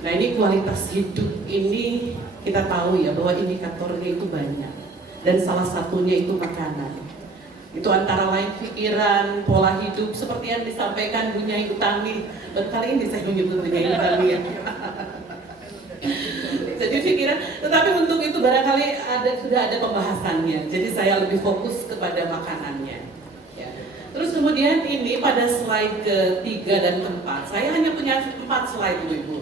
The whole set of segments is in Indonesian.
Nah ini kualitas hidup ini kita tahu ya bahwa indikatornya itu banyak. Dan salah satunya itu makanan. Itu antara lain pikiran, pola hidup seperti yang disampaikan Bu Nyai Utami. Kali ini saya menyebut Bu Nyai Utami ya. Jadi pikiran, tetapi untuk itu barangkali sudah ada pembahasannya. Jadi saya lebih fokus kepada makanannya. Ya. Terus kemudian ini pada slide ketiga dan keempat, saya hanya punya 4 slide Ibu.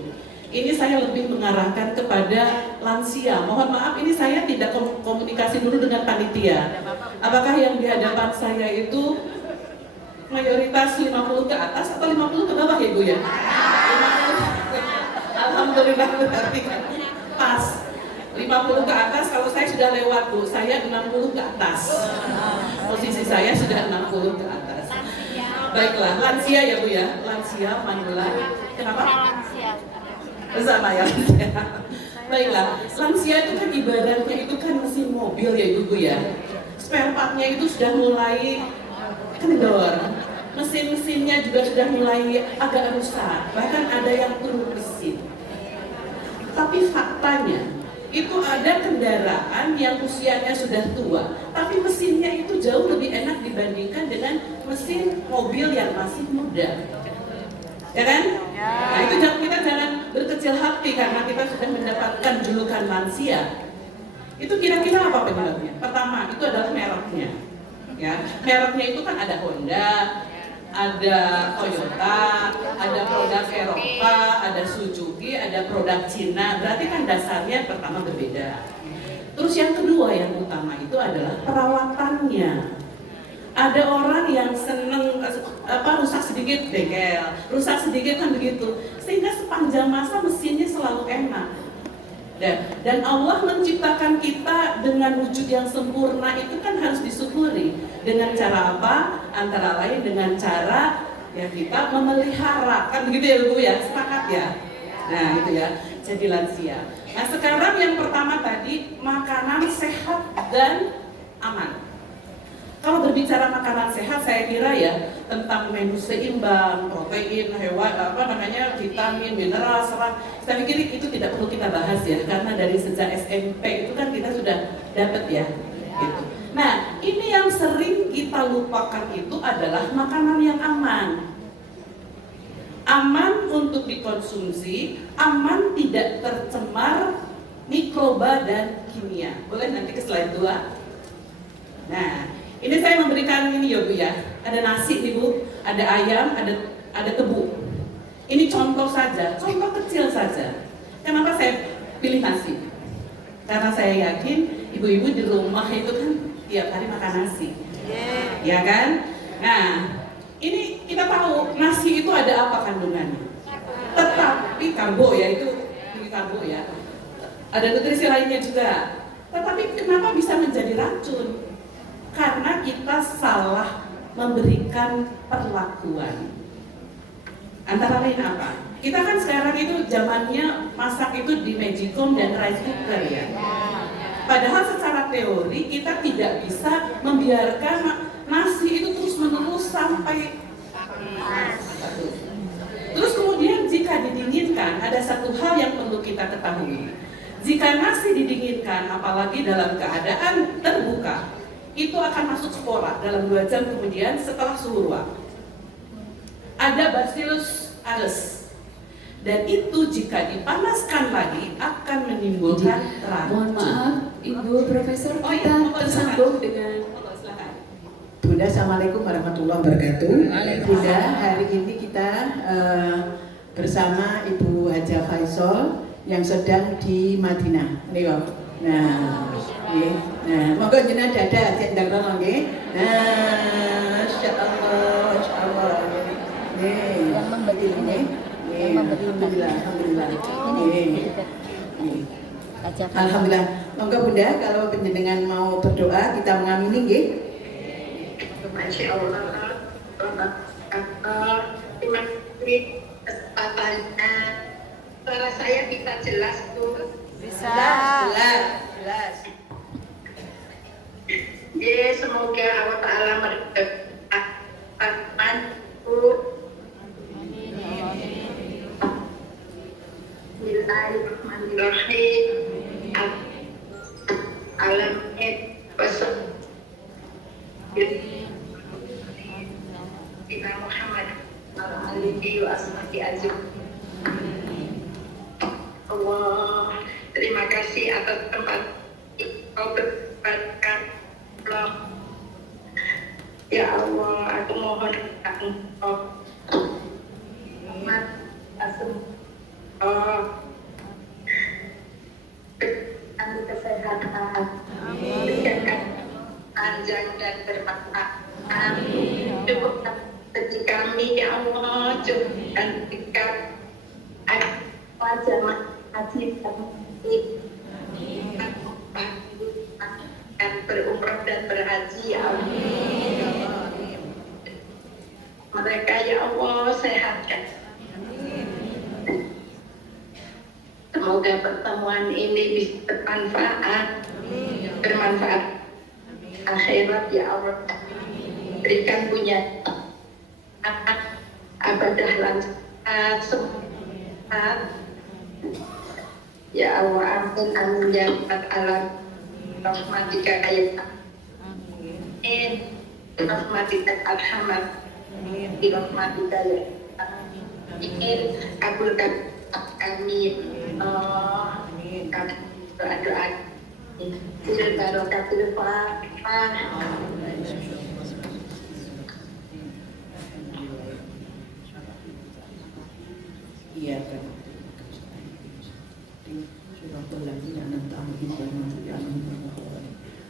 Ini saya lebih mengarahkan kepada lansia. Mohon maaf, ini saya tidak komunikasi dulu dengan panitia. Apakah yang di hadapan saya itu mayoritas 50 ke atas atau 50 ke bawah ya Bu ya? 50. Alhamdulillah berarti pas 50 ke atas. Kalau saya sudah lewat Bu, saya 60 ke atas. Posisi saya sudah 60 ke atas. Baiklah, lansia ya Bu ya, lansia Manula. Kenapa? Bersama ya. Baiklah, lansia itu kan ibaratnya itu kan mesin mobil ya Ibu ya. Spare partnya itu sudah mulai kendor. Mesin-mesinnya juga sudah mulai agak rusak, bahkan ada yang turun mesin. Tapi faktanya, itu ada kendaraan yang usianya sudah tua, tapi mesinnya itu jauh lebih enak dibandingkan dengan mesin mobil yang masih muda. Ya kan? Ya. Nah itu kita jangan berkecil hati karena kita sudah mendapatkan julukan lansia. Itu kira-kira apa penyebabnya? Pertama, itu adalah mereknya. Ya, mereknya itu kan ada Honda, ada Toyota, ada produk Eropa, ada Suzuki, ada produk Cina. Berarti kan dasarnya pertama berbeda. Terus yang kedua yang utama itu adalah perawatannya. Ada orang yang seneng rusak sedikit bengkel, rusak sedikit kan begitu. Sehingga sepanjang masa mesinnya selalu enak. Dan Allah menciptakan kita dengan wujud yang sempurna itu kan harus disyukuri. Dengan cara apa? Antara lain dengan cara ya kita memelihara, kan begitu ya Bu ya, sepakat ya. Nah itu ya, jadi lansia. Nah sekarang yang pertama tadi makanan sehat dan aman. Kalau berbicara makanan sehat, saya kira ya tentang menu seimbang, protein, hewan, vitamin, mineral, serat. Saya pikir itu tidak perlu kita bahas ya, karena dari sejak SMP itu kan kita sudah dapat ya. Gitu. Nah, ini yang sering kita lupakan itu adalah makanan yang aman. Aman untuk dikonsumsi, aman tidak tercemar mikroba dan kimia. Boleh nanti ke slide 2. Nah, ini saya memberikan ini ya Bu ya, ada nasi nih Bu, ada ayam, ada tebu. Ini contoh saja, contoh kecil saja. Kenapa saya pilih nasi? Karena saya yakin ibu-ibu di rumah itu kan tiap hari makan nasi, ya kan? Nah, ini kita tahu nasi itu ada apa kandungannya? Tetapi karbo ya, itu tinggi karbo ya. Ada nutrisi lainnya juga. Tetapi kenapa bisa menjadi racun? Karena kita salah memberikan perlakuan. Antara lain apa? Kita kan sekarang itu zamannya masak itu di Magicom dan rice cooker ya. Padahal secara teori kita tidak bisa membiarkan nasi itu terus menerus sampai terus kemudian jika didinginkan, ada satu hal yang perlu kita ketahui. Jika nasi didinginkan, apalagi dalam keadaan terbuka, itu akan masuk spora dalam 2 jam kemudian setelah suhu ruang. Ada Bacillus aureus. Dan itu jika dipanaskan lagi akan menimbulkan racun. Mohon maaf, Ibu Profesor, kita tersambung dengan Bunda. Assalamualaikum warahmatullahi wabarakatuh. Bunda, hari ini kita bersama Ibu Haja Faisal yang sedang di Madinah. Nah, monggo jenengan dada cek ndang rono nggih. Nah, insyaallah. Nih, yang memberi ini. Alhamdulillah. Alhamdulillah. Monggo Bunda, kalau panjenengan mau berdoa kita mengamini nggih. Masyaallah. Terima kasih kesempatannya. Suara saya bisa jelas tuh? bisa. Jelas. Ya, semoga Allah Ta'ala mereka Bismillahirrahmanirrahim. Alamin wasal. Kita Muhammad alihi wa ashabihi ajmain. Allah, terima kasih atas tempat kau berikan Allah. Ya Allah, aku mohon Engkau rahmat berikan kesehatan, berikan panjang dan bermanfaat. Cukupkan rezeki kami, ya Allah, cukupkan berikan wajah haji kami dan berumrah dan berhaji, ya Allah. Mereka, ya Allah, sehatkan. Semoga pertemuan ini bisa bermanfaat akhirat, ya Allah. Berikan punya abadah lancar, sehat. Ya Allah, amin amin ya rabbal alamin. Rahmatika ya amin. Rahmatika arhamar. Rahmatika ya amin. Kabulkan kami, kami doa-doa bil barakatil Fatihah. Iya kan.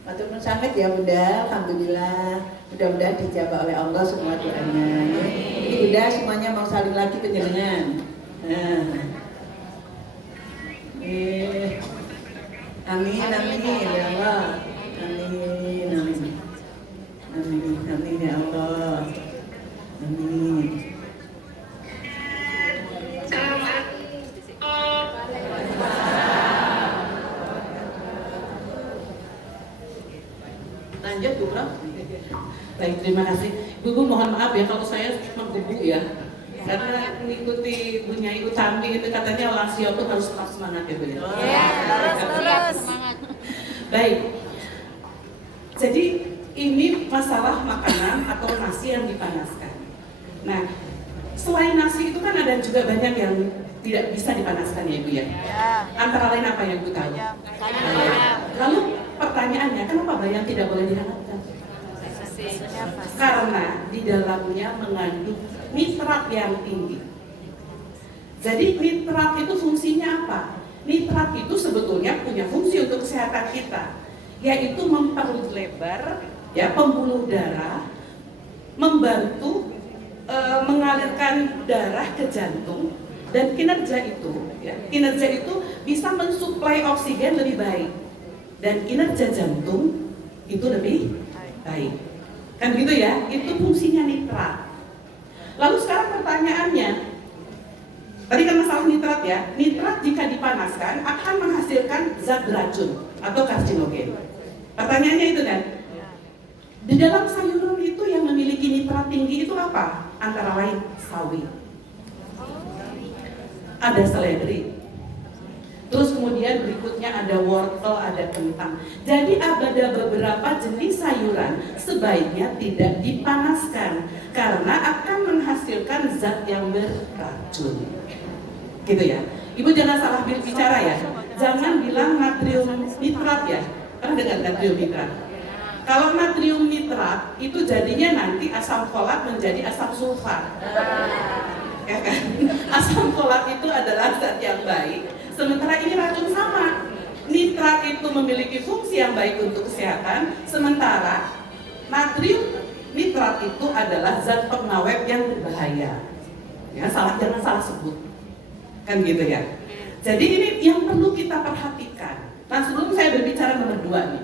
Matur nuwun sangat ya Bunda, alhamdulillah. Mudah-mudahan dijawab oleh Allah semua doanya. Ini Bunda semuanya mau saling lagi penjenengan. Nah. Amin amin ya Allah. Amin amin. Amin amin ya Allah. Amin. Lanjut Bu Prof. Baik, terima kasih. Bu mohon maaf ya kalau saya menggebu ya. Karena mengikuti Bu Nyai Utami itu katanya lansia itu harus tetap semangat ya Bu ya. Terus semangat. Baik. Jadi ini masalah makanan atau nasi yang dipanaskan. Nah, selain nasi itu kan ada juga banyak yang tidak bisa dipanaskan ya Bu ya. Antara lain apa yang Bu tahu? Lalu pertanyaannya, kenapa bayam tidak boleh dihangatkan? Karena di dalamnya mengandung nitrat yang tinggi. Jadi nitrat itu fungsinya apa? Nitrat itu sebetulnya punya fungsi untuk kesehatan kita, yaitu memperlebar ya pembuluh darah, membantu mengalirkan darah ke jantung, dan kinerja itu bisa mensuplai oksigen lebih baik. Dan kinerja jantung itu lebih baik. Kan gitu ya, itu fungsinya nitrat. Lalu sekarang pertanyaannya, tadi kan masalah nitrat ya, nitrat jika dipanaskan akan menghasilkan zat beracun atau karsinogen. Pertanyaannya itu kan, di dalam sayuran itu yang memiliki nitrat tinggi itu apa? Antara lain sawi, ada seledri, terus kemudian berikutnya ada wortel, ada kentang. Jadi ada beberapa jenis sayuran sebaiknya tidak dipanaskan karena akan menghasilkan zat yang beracun. Gitu ya. Ibu jangan salah bicara ya. Jangan bilang natrium nitrat ya. Pernah dengar natrium nitrat? Kalau natrium nitrat itu jadinya nanti asam folat menjadi asam sulfat. Ya kan? Asam folat itu adalah zat yang baik. Sementara ini racun sama. Nitrat itu memiliki fungsi yang baik untuk kesehatan, sementara natrium nitrat itu adalah zat pengawet yang berbahaya. Ya, jangan salah sebut. Kan gitu ya. Jadi ini yang perlu kita perhatikan. Nah, sebelum saya berbicara nomor 2 nih.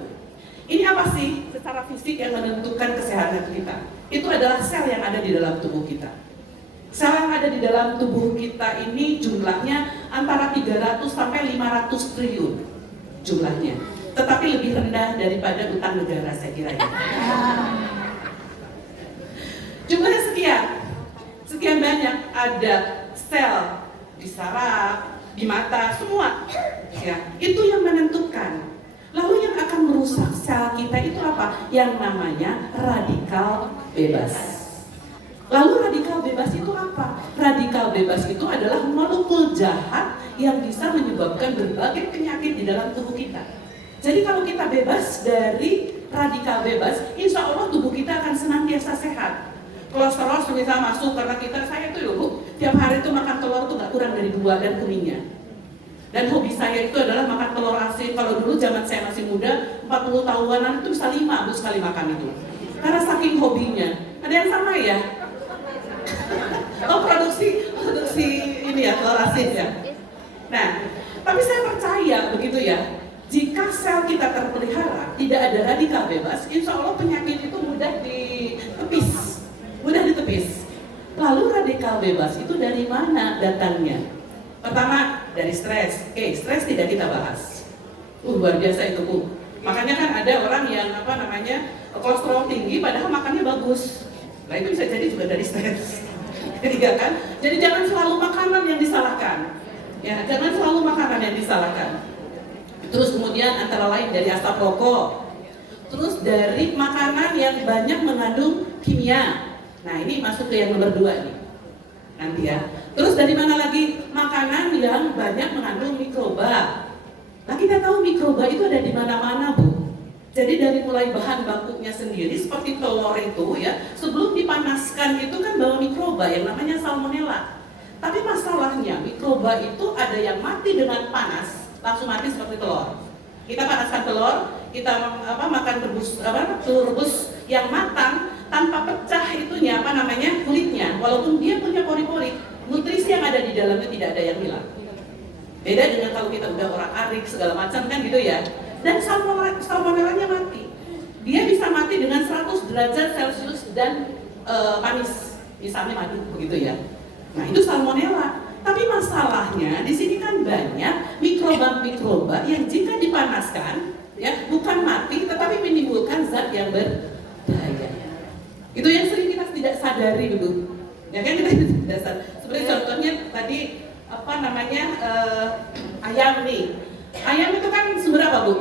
Ini apa sih secara fisik yang menentukan kesehatan kita? Itu adalah sel yang ada di dalam tubuh kita. Sel yang ada di dalam tubuh kita ini jumlahnya antara 300 sampai 500 triliun jumlahnya. Tetapi lebih rendah daripada utang negara saya kira ya. Jumlahnya sekian banyak ada sel di saraf, di mata, semua. Ya, itu yang menentukan. Lalu yang akan merusak sel kita itu apa? Yang namanya radikal bebas. Lalu radikal bebas itu apa? Radikal bebas itu adalah molekul jahat yang bisa menyebabkan berbagai penyakit di dalam tubuh kita. Jadi kalau kita bebas dari radikal bebas, insya Allah tubuh kita akan senantiasa sehat. Kolesterol bisa masuk karena saya itu ya Bu, tiap hari itu makan telur tuh gak kurang dari 2 dan kuningnya. Dan hobi saya itu adalah makan telur asin. Kalau dulu zaman saya masih muda, 40 tahunan itu bisa 5 Bu sekali makan itu. Karena saking hobinya. Ada yang sama ya? Oh produksi ini ya, telur asin ya. Nah, tapi saya percaya begitu ya. Jika sel kita terpelihara, tidak ada radikal bebas, insya Allah penyakit itu mudah ditepis. Lalu radikal bebas itu dari mana datangnya? Pertama, dari stres. Stres tidak kita bahas. Luar biasa itu Bu. Makanya kan ada orang yang kolesterol tinggi padahal makannya bagus. Nah itu bisa jadi juga dari stres. Iya kan? Jadi jangan selalu makanan yang disalahkan. Ya, jangan selalu makanan yang disalahkan. Terus kemudian antara lain dari asap rokok. Terus dari makanan yang banyak mengandung kimia. Nah ini masuk ke yang nomor 2 nih. Nanti ya. Terus dari mana lagi? Makanan yang banyak mengandung mikroba. Nah kita tahu mikroba itu ada di mana-mana Bu. Jadi dari mulai bahan bakunya sendiri seperti telur itu ya, sebelum dipanaskan itu kan bawa mikroba yang namanya salmonella. Tapi masalahnya mikroba itu ada yang mati dengan panas, langsung mati seperti telur. Kita panaskan telur, kita makan telur rebus yang matang tanpa pecah itunya kulitnya, walaupun dia punya pori-pori, nutrisi yang ada di dalamnya tidak ada yang hilang. Beda dengan kalau kita udah orang arik segala macam kan gitu ya. Dan salmonellanya mati. Dia bisa mati dengan 100 derajat Celcius dan panis, misalnya madu begitu ya. Nah itu salmonella. Tapi masalahnya di sini kan banyak mikroba-mikroba yang jika dipanaskan ya bukan mati tetapi menimbulkan zat yang berbahaya. Itu yang sering kita tidak sadari Bu. Ya kan kita tidak sadar. Seperti contohnya tadi ayam nih. Ayam itu kan sumber apa Bu?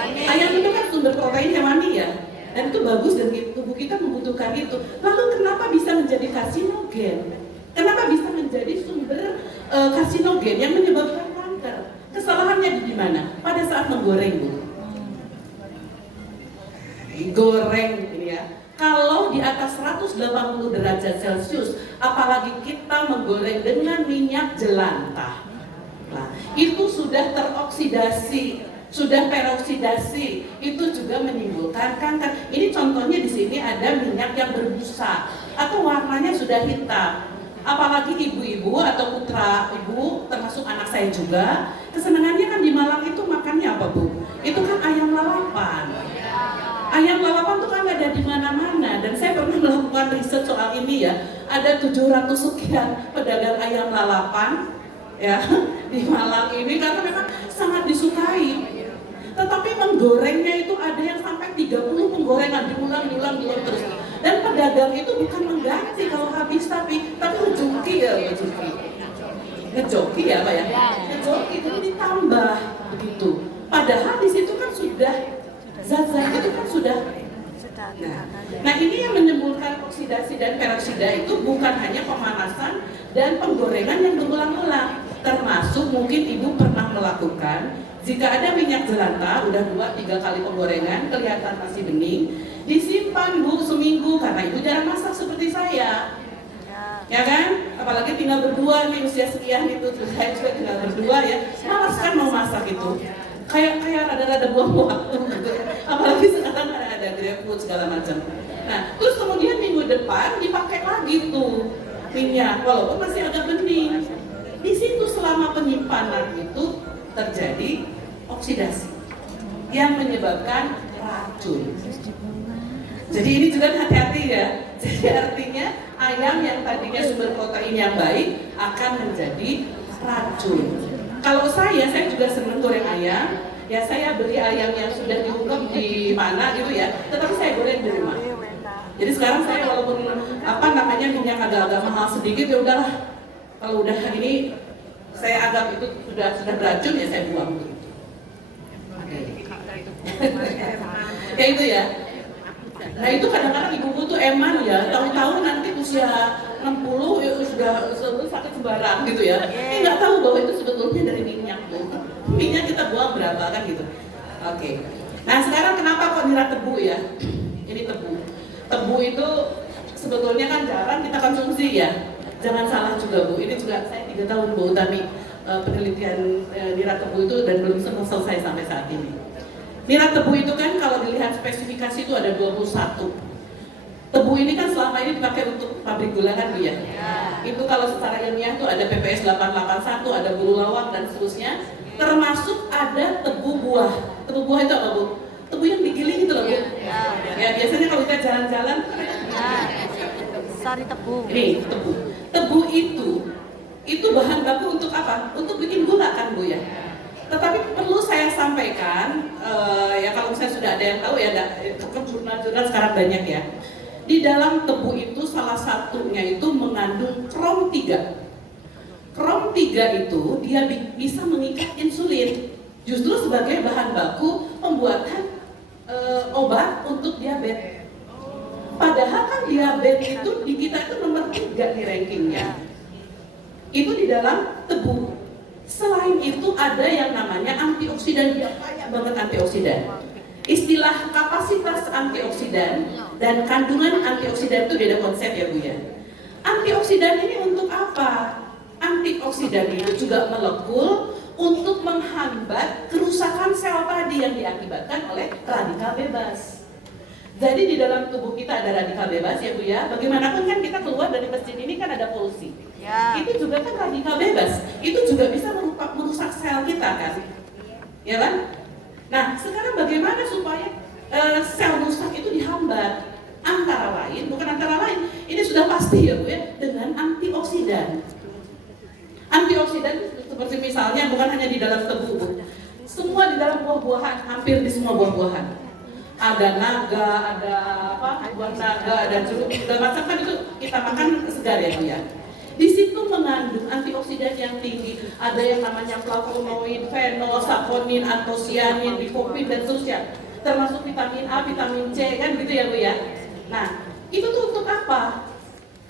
Ayam itu kan sumber protein hewani ya. Dan itu bagus dan tubuh kita membutuhkan itu. Lalu kenapa bisa menjadi karsinogen? Kenapa bisa menjadi sumber karsinogen yang menyebabkan kanker? Kesalahannya di mana? Pada saat menggoreng Bu. Goreng ini ya. Kalau di atas 180 derajat Celcius, apalagi kita menggoreng dengan minyak jelantah, nah, itu sudah teroksidasi, sudah peroksidasi, itu juga menimbulkan kanker. Ini contohnya di sini ada minyak yang berbusa atau warnanya sudah hitam. Apalagi ibu-ibu atau putra ibu, termasuk anak saya juga, kesenangannya kan di Malang itu makannya apa Bu? Itu kan ayam lalapan. Ayam lalapan itu kan ada di mana-mana dan saya pernah melakukan riset soal ini ya. Ada 700 sekian pedagang ayam lalapan ya di Malang ini karena memang sangat disukai. Tetapi menggorengnya itu ada yang sampai 30 penggorengan diulang terus. Dan pedagang itu bukan mengganti kalau habis tapi ngejoki ya Pak ya. Ngejoki jadi ditambah begitu. Padahal di situ kan sudah zat-zat itu kan sudah. Nah ini yang menimbulkan oksidasi dan peroksida itu bukan hanya pemanasan dan penggorengan yang berulang-ulang. Termasuk mungkin ibu pernah melakukan jika ada minyak jelantah udah 2-3 kali penggorengan kelihatan masih bening, disimpan Bu seminggu karena ibu jarang masak seperti saya. Ya kan? Apalagi tinggal berdua nih usia sekian itu, saya juga tinggal berdua ya. Malas kan mau masak itu. Kayak rada-rada buah-buah gitu. Apalagi sekarang ada GrabFood segala macam. Nah, terus kemudian minggu depan dipakai lagi tuh minyak walaupun masih agak bening. Di situ selama penyimpanan itu terjadi oksidasi yang menyebabkan racun. Jadi ini juga hati-hati ya. Jadi artinya ayam yang tadinya sumber protein yang baik akan menjadi racun. Kalau saya juga senang goreng ayam. Ya saya beli ayam yang sudah diungkep di mana gitu ya. Tetapi saya goreng di rumah. Jadi sekarang saya walaupun minyak agak-agak mahal sedikit ya udahlah. Kalau udah ini saya anggap itu sudah beracun ya saya buang. Ya itu ya. Nah itu kadang-kadang ibu-ibu tuh eman ya, tahu-tahu nanti usia 60 ya sudah sakit sembarang gitu ya. Nggak tahu bahwa itu sebetulnya dari minyak tuh. Minyak kita buang berapa kan gitu. Oke. Nah sekarang kenapa kok nira tebu ya? Ini tebu. Tebu itu sebetulnya kan jarang kita konsumsi ya. Jangan salah juga Bu. Ini juga saya 3 tahun Bu Utami penelitian nira tebu itu dan belum selesai sampai saat ini. Nira tebu itu kan kalau dilihat spesifikasi itu ada 21. Tebu ini kan selama ini dipakai untuk pabrik gula kan Bu ya? Itu kalau secara ilmiah itu ada PPS 881, ada bulu lawak dan seterusnya. Termasuk ada tebu buah. Tebu buah itu apa Bu? Tebu yang digiling itu loh Bu. Ya biasanya kalau kita jalan-jalan sari tebu. Ini tebu. Tebu itu bahan baku untuk apa? Untuk bikin gula kan Bu ya? Tetapi perlu saya sampaikan, ya kalau misalnya sudah ada yang tahu ya, jurnal-jurnal sekarang banyak ya. Di dalam tebu itu salah satunya itu mengandung krom 3. Krom 3 itu dia bisa mengikat insulin, justru sebagai bahan baku pembuatan obat untuk diabetes. Padahal kan diabetes itu di kita itu nomor 3 di rankingnya. Itu di dalam tebu. Selain itu ada yang namanya antioksidan, dia kaya banget antioksidan. Istilah kapasitas antioksidan dan kandungan antioksidan itu beda konsep ya Bu ya. Antioksidan ini untuk apa? Antioksidan itu juga molekul untuk menghambat kerusakan sel tadi yang diakibatkan oleh radikal bebas. Jadi di dalam tubuh kita ada radikal bebas ya Bu ya. Bagaimanapun kan kita keluar dari masjid ini kan ada polusi. Itu juga kan radikal bebas. Itu juga bisa merusak sel kita kan. Ya kan? Nah, sekarang bagaimana supaya sel rusak itu dihambat? Antara lain, bukan antara lain, ini sudah pasti ya Bu ya, dengan antioksidan. Antioksidan seperti misalnya bukan hanya di dalam tebu Bu. Semua di dalam buah-buahan, hampir di semua buah-buahan. Ada naga, ada buah naga, ada jeruk, segala macam kan itu kita makan segar ya Bu ya. Di situ mengandung antioksidan yang tinggi, ada yang namanya flavonoid, fenol, saponin, antosianin, lycopene dan seterusnya, termasuk vitamin A, vitamin C kan gitu ya Bu ya. Nah, itu tuh untuk apa?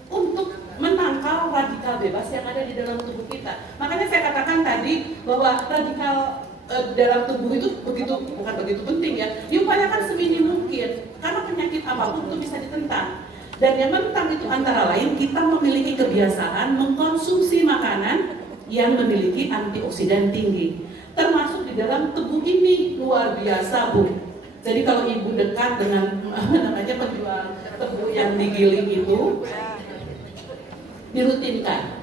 Untuk menangkal radikal bebas yang ada di dalam tubuh kita. Makanya saya katakan tadi bahwa radikal dalam tubuh itu bukan begitu penting ya. Diupayakan seminim mungkin karena penyakit apapun itu bisa ditentang. Dan yang menentang itu antara lain kita memiliki kebiasaan mengkonsumsi makanan yang memiliki antioksidan tinggi. Termasuk di dalam tebu ini luar biasa Bu. Jadi kalau ibu dekat dengan penjual tebu yang digiling itu, dirutinkan.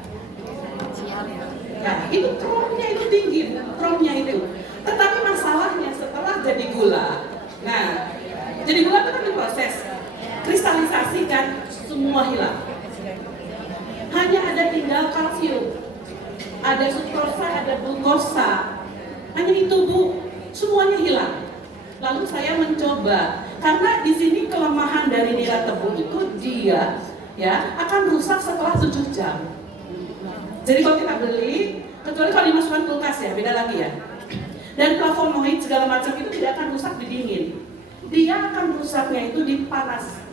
Nah itu kromnya itu tinggi, kromnya itu. Tetapi masalahnya setelah jadi gula, nah jadi gula itu kan diproses. Kristalisasi kan semua hilang. Hanya ada tinggal kalsium, ada sukrosa, ada glukosa. Hanya itu Bu, semuanya hilang. Lalu saya mencoba, karena di sini kelemahan dari nira tebu itu dia ya akan rusak setelah 7 jam. Jadi kalau kita beli, kecuali kalau dimasukkan kulkas ya, beda lagi ya. Dan flavonoid segala macam itu tidak akan rusak di dingin. Dia akan rusaknya itu di panas.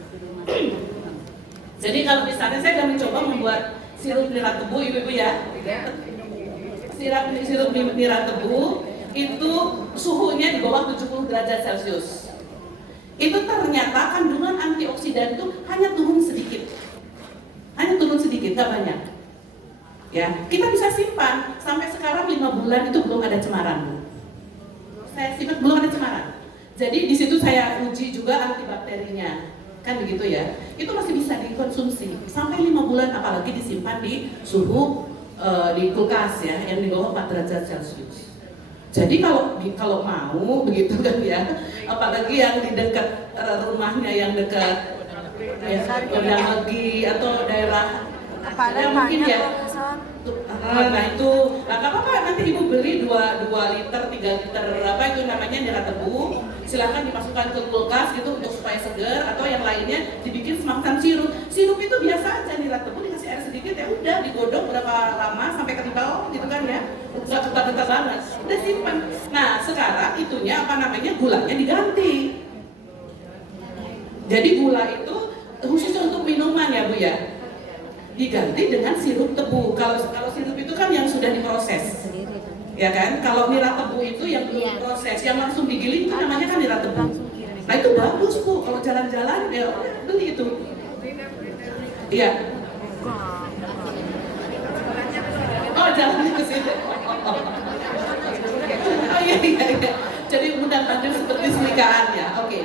Jadi kalau misalnya saya sudah mencoba membuat sirup nira tebu, ibu-ibu ya, sirup nira tebu itu suhunya di bawah 70 derajat Celcius. Itu ternyata kandungan antioksidan itu hanya turun sedikit, nggak banyak. Ya, kita bisa simpan sampai sekarang 5 bulan itu belum ada cemaran. Saya simpan belum ada cemaran. Jadi di situ saya uji juga antibakterinya. Kan begitu ya, itu masih bisa dikonsumsi sampai 5 bulan, apalagi disimpan di suhu di kulkas ya, yang di bawah 4 derajat Celcius. Jadi kalau mau begitu kan ya, apalagi yang di dekat rumahnya yang dekat Gondang Legi atau daerah mungkin ya. Nah itu, nggak apa-apa nanti ibu beli 2 liter, 3 liter apa itu namanya nira tebu, silahkan dimasukkan ke kulkas gitu untuk supaya segar, atau yang lainnya dibikin semacam sirup. Sirup itu biasa aja, nira tebu dikasih air sedikit sedikit ya udah digodok berapa lama sampai kental gitu kan ya, nggak kental-kental banget, udah simpan. Nah sekarang itunya apa namanya, gulanya diganti. Jadi gula itu khusus untuk minuman ya Bu ya, diganti dengan sirup tebu. Kalau sirup itu kan yang sudah diproses, ya kan? Kalau nira tebu itu yang belum diproses, yang langsung digiling itu namanya kan nira tebu. Nah itu bagus Bu, kalau jalan-jalan ya beli itu. Iya. Oh jalan ke sini. Oh iya. Jadi undang mandir seperti selikaan ya. Oke.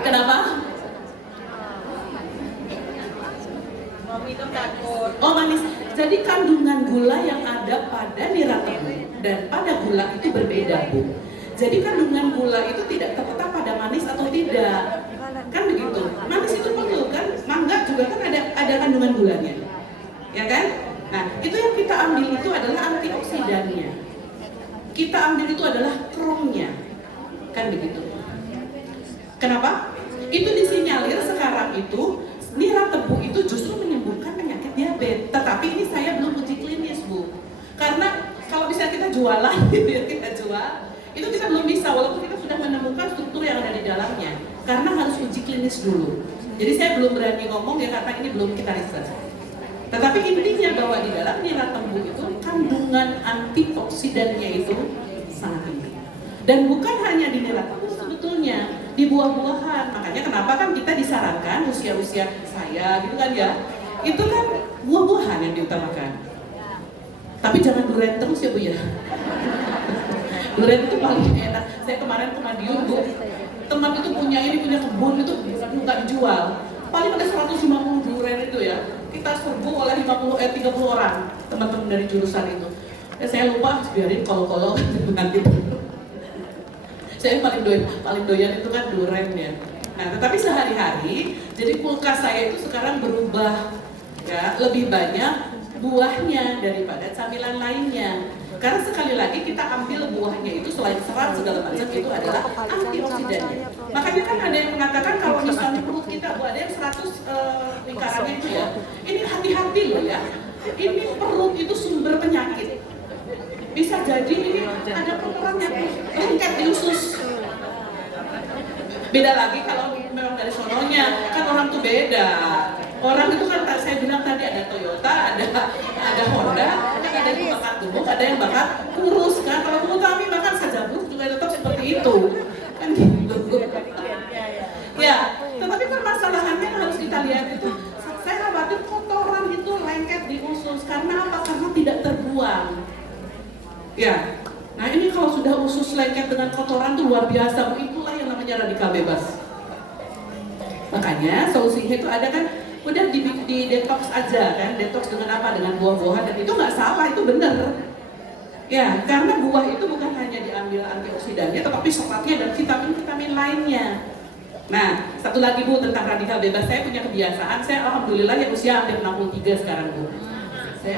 Kenapa? Oh manis. Jadi kandungan gula yang ada pada nira tebu dan pada gula itu berbeda Bu. Jadi kandungan gula itu tidak terletak pada manis atau tidak, kan begitu. Manis itu perlu kan, mangga juga kan ada kandungan gulanya, ya kan? Nah itu yang kita ambil itu adalah antioksidannya. Kita ambil itu adalah kromnya, kan begitu. Kenapa? Itu disinyalir sekarang itu nira tebu itu justru menyembuhkan penyakit diabetes. Tetapi ini saya belum uji klinis Bu, karena kalau bisa kita jualan, kita jual, itu kita belum bisa walaupun kita sudah menemukan struktur yang ada di dalamnya, karena harus uji klinis dulu. Jadi saya belum berani ngomong ya karena ini belum kita riset. Tetapi intinya bahwa di dalam nira tebu itu kandungan antioksidannya itu sangat tinggi. Dan bukan hanya di nira tebu sebetulnya, di buah-buahan. Makanya kenapa kan kita disarankan usia-usia saya gitu kan ya, itu kan buah-buahan yang diutamakan. Tapi jangan durian terus ya Bu ya. Durian itu paling enak. Saya kemarin ke Madiun Bu, teman itu punya kebun itu nggak dijual. Paling ada 150 durian itu ya. Kita serbu oleh 30 orang teman-teman dari jurusan itu. Ya, saya lupa biarin kalau nanti. Saya paling doyan itu kan durian ya. Nah, tetapi sehari-hari jadi kulkas saya itu sekarang berubah ya, lebih banyak buahnya daripada camilan lainnya. Karena sekali lagi kita ambil buahnya itu selain serat segala macam itu adalah antioksidannya. Makanya kan ada yang mengatakan kalau misalnya perut kita Bu, ada yang 100 lingkarannya itu ya. Ini hati-hati loh ya. Ini perut itu sumber penyakit. Bisa jadi ini ada kotorannya lengket di usus. Beda lagi kalau memang dari sononya, kan orang tuh beda. Orang itu kan saya bilang tadi ada Toyota, ada Honda, kan ada yang bakat gemuk, ada yang bakat kurus kan. Kalau kami makan sajabluk juga tetap seperti itu, kan gitu. Ya, tetapi permasalahannya harus kita lihat itu. Saya khawatir kotoran itu lengket di usus karena apa? Karena tidak terbuang. Ya, nah ini kalau sudah usus lengket dengan kotoran itu luar biasa. Itulah yang namanya radikal bebas. Makanya solusinya itu ada kan. Udah di detox aja kan, detox dengan apa? Dengan buah-buahan, dan itu nggak salah, itu benar. Ya, karena buah itu bukan hanya diambil antioksidannya, tetapi seratnya dan vitamin-vitamin lainnya. Nah, satu lagi Bu tentang radikal bebas, saya punya kebiasaan, saya alhamdulillah ya usia hampir 63 sekarang Bu. Saya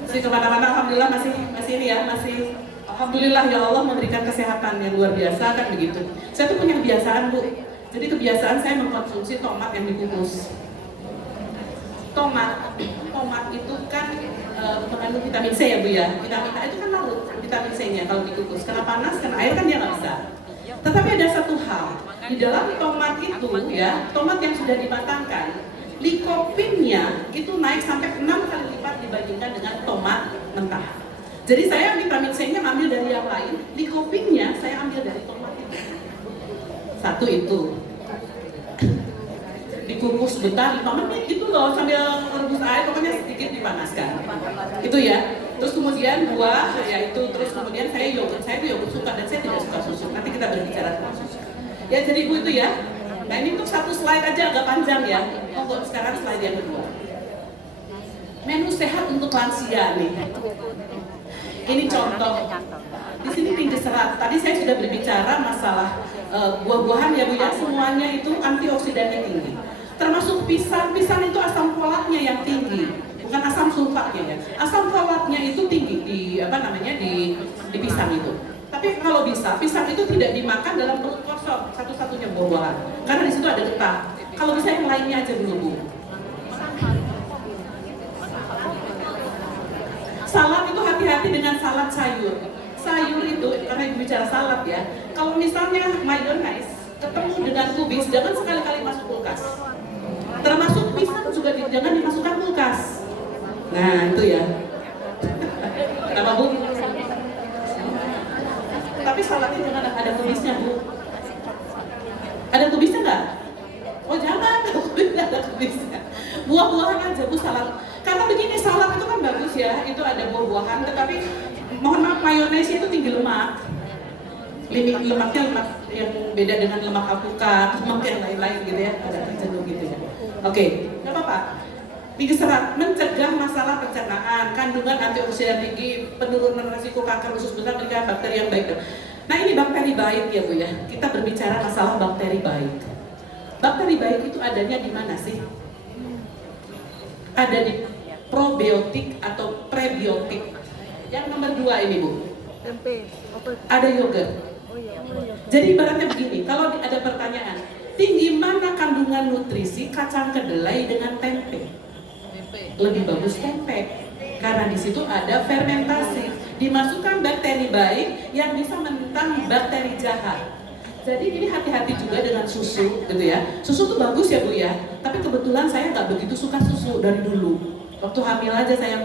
masih kemana-mana, alhamdulillah masih ini ya, masih alhamdulillah ya Allah memberikan kesehatan yang luar biasa kan begitu. Saya tuh punya kebiasaan Bu, jadi kebiasaan saya mengkonsumsi tomat yang dikukus. Tomat itu kan mengandung vitamin C ya Bu ya. Vitamin A itu kan larut vitamin C-nya kalau dikukus. Kena panas, kena air kan dia nggak bisa. Tetapi ada satu hal, di dalam tomat itu ya, tomat yang sudah dimatangkan, likopennya itu naik sampai 6 kali lipat dibandingkan dengan tomat mentah. Jadi saya vitamin C-nya ambil dari yang lain, likopennya saya ambil dari tomat itu. Satu itu. Dikukus sebentar 5 menit gitu loh sambil merebus air, pokoknya sedikit dipanaskan itu ya. Terus kemudian buah ya itu, terus kemudian saya yogurt suka dan saya tidak suka susu, nanti kita berbicara tentang susu ya. Jadi Bu itu ya. Nah ini untuk satu slide aja agak panjang ya. Sekarang slide yang kedua, menu sehat untuk lansia nih. Ini contoh. Di sini tinggi serat. Tadi saya sudah berbicara masalah buah-buahan ya Bu ya, semuanya itu antioksidannya tinggi. Termasuk pisang itu asam folatnya yang tinggi, bukan asam sulfatnya ya. Asam folatnya itu tinggi di di pisang itu. Tapi kalau bisa, pisang itu tidak dimakan dalam perut kosong, satu-satunya buah-buahan. Karena di situ ada getah. Kalau bisa yang lainnya aja dulu Bu. hati-hati dengan salad sayur. Sayur itu, karena ibu bicara salad ya, kalau misalnya mayones ketemu dengan kubis, jangan sekali-kali masuk kulkas. Termasuk pisang juga jangan dimasukkan kulkas. Nah itu ya. Kenapa Bu? Tapi saladnya jangan ada kubisnya Bu. Ada kubisnya nggak? Oh jangan, ada kubisnya. Buah-buahan aja Bu salad. Karena begini, salad itu kan bagus ya, itu ada buah-buahan, tetapi mohon maaf mayones itu tinggi lemak. Lemaknya lemak yang beda dengan lemak alpukat, lemak yang lain-lain gitu ya, ada cenderung gitu ya. Oke, nggak apa-apa. Tinggi serat mencegah masalah pencernaan, kandungan antioksidan tinggi, penurunan risiko kanker usus besar, mencegah bakteri yang baik. Nah ini bakteri baik ya Bu ya. Kita berbicara masalah bakteri baik. Bakteri baik itu adanya di mana sih? Ada di probiotik atau prebiotik. Yang nomor 2 ini Bu. Ada yogurt. Jadi ibaratnya begini, kalau ada pertanyaan, tinggi mana kandungan nutrisi kacang kedelai dengan tempe? Lebih bagus tempe, karena di situ ada fermentasi, dimasukkan bakteri baik yang bisa menentang bakteri jahat. Jadi ini hati-hati juga dengan susu, gitu ya. Susu tuh bagus ya Bu ya, tapi kebetulan saya nggak begitu suka susu dari dulu. Waktu hamil aja saya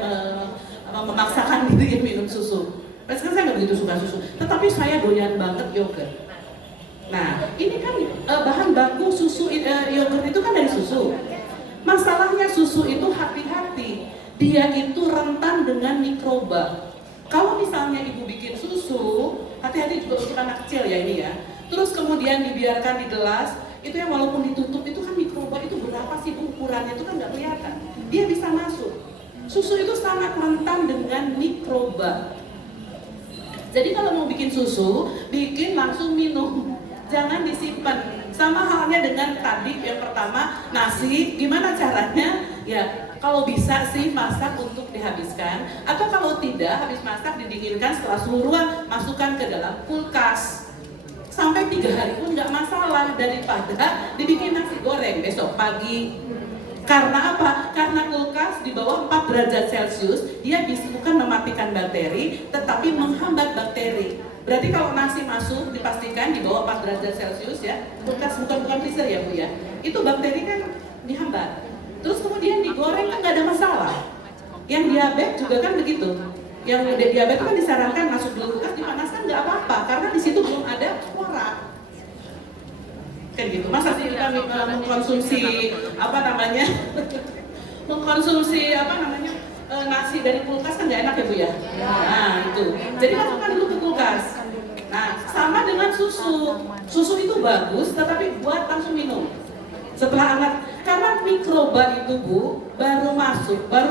memaksakan diri minum susu. Sekarang saya nggak begitu suka susu, tetapi saya doyan banget yogurt. Nah, ini kan bahan baku susu yogurt itu kan dari susu. Masalahnya susu itu hati-hati, dia itu rentan dengan mikroba. Kalau misalnya ibu bikin susu, hati-hati juga untuk anak kecil ya ini ya. Terus kemudian dibiarkan di gelas, itu yang walaupun ditutup itu kan mikroba itu berapa sih Bu ukurannya itu kan nggak kelihatan. Dia bisa masuk. Susu itu sangat rentan dengan mikroba. Jadi kalau mau bikin susu, bikin langsung minum, jangan disimpan. Sama halnya dengan tadi yang pertama, nasi, gimana caranya? Ya, kalau bisa sih masak untuk dihabiskan, atau kalau tidak, habis masak didinginkan setelah suhu ruang, masukkan ke dalam kulkas. Sampai 3 hari pun nggak masalah, daripada dibikin nasi goreng besok pagi. Karena apa? Karena kulkas di bawah 4 derajat Celcius, dia bisa bukan mematikan bakteri, tetapi menghambat bakteri. Berarti kalau nasi masuk dipastikan di bawah 4 derajat Celcius ya, kulkas bukan freezer ya Bu ya. Itu bakteri kan dihambat. Terus kemudian digoreng kan nggak ada masalah. Yang diabetes juga kan begitu. Yang diabetes kan disarankan masuk dulu kulkas, dipanaskan nggak apa-apa karena di situ belum ada spora. Kan gitu. Masa sih kita mengkonsumsi apa namanya? mengkonsumsi apa namanya? Nasi dari kulkas kan nggak enak ya Bu ya? Nah itu, jadi masukkan dulu ke kulkas. Nah sama dengan susu, susu itu bagus tetapi buat langsung minum setelah hangat, karena mikroba itu Bu baru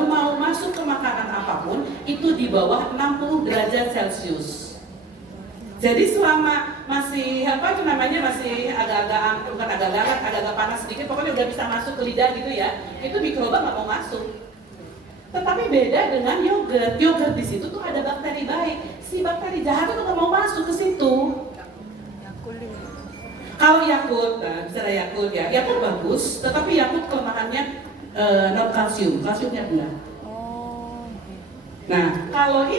mau masuk ke makanan apapun itu di bawah 60 derajat Celcius. Jadi selama masih apa itu namanya masih agak-agak bukan agak-agak panas sedikit, pokoknya udah bisa masuk ke lidah gitu ya, itu mikroba nggak mau masuk. Tetapi beda dengan yogurt. Yogurt di situ tuh ada bakteri baik. Si bakteri jahat itu nggak mau masuk ke situ. Kalau Yakult, nah bicara Yakult ya, Yakult bagus, tetapi Yakult kelemahannya non kalsium, kalsiumnya rendah. Nah kalau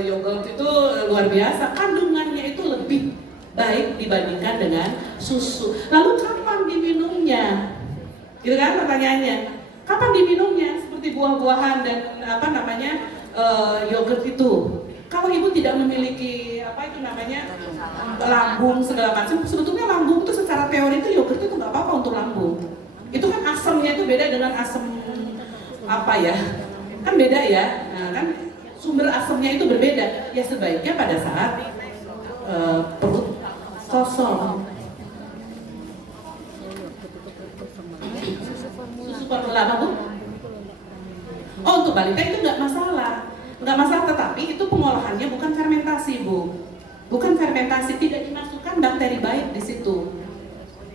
yogurt itu luar biasa, kandungannya itu lebih baik dibandingkan dengan susu. Lalu kapan diminumnya? Gitu kan pertanyaannya. Kapan diminumnya? Seperti buah-buahan dan apa namanya yogurt itu. Kalau ibu tidak memiliki apa itu namanya lambung segala macam, sebetulnya lambung itu secara teori itu yogurt itu nggak apa-apa untuk lambung. Itu kan asamnya itu beda dengan asam apa ya? Kan beda ya. Nah kan sumber asamnya itu berbeda. Ya sebaiknya pada saat perut kosong. Formula apa Bu? Oh untuk balita itu nggak masalah, tetapi itu pengolahannya bukan fermentasi Bu, bukan fermentasi, tidak dimasukkan bakteri baik di situ.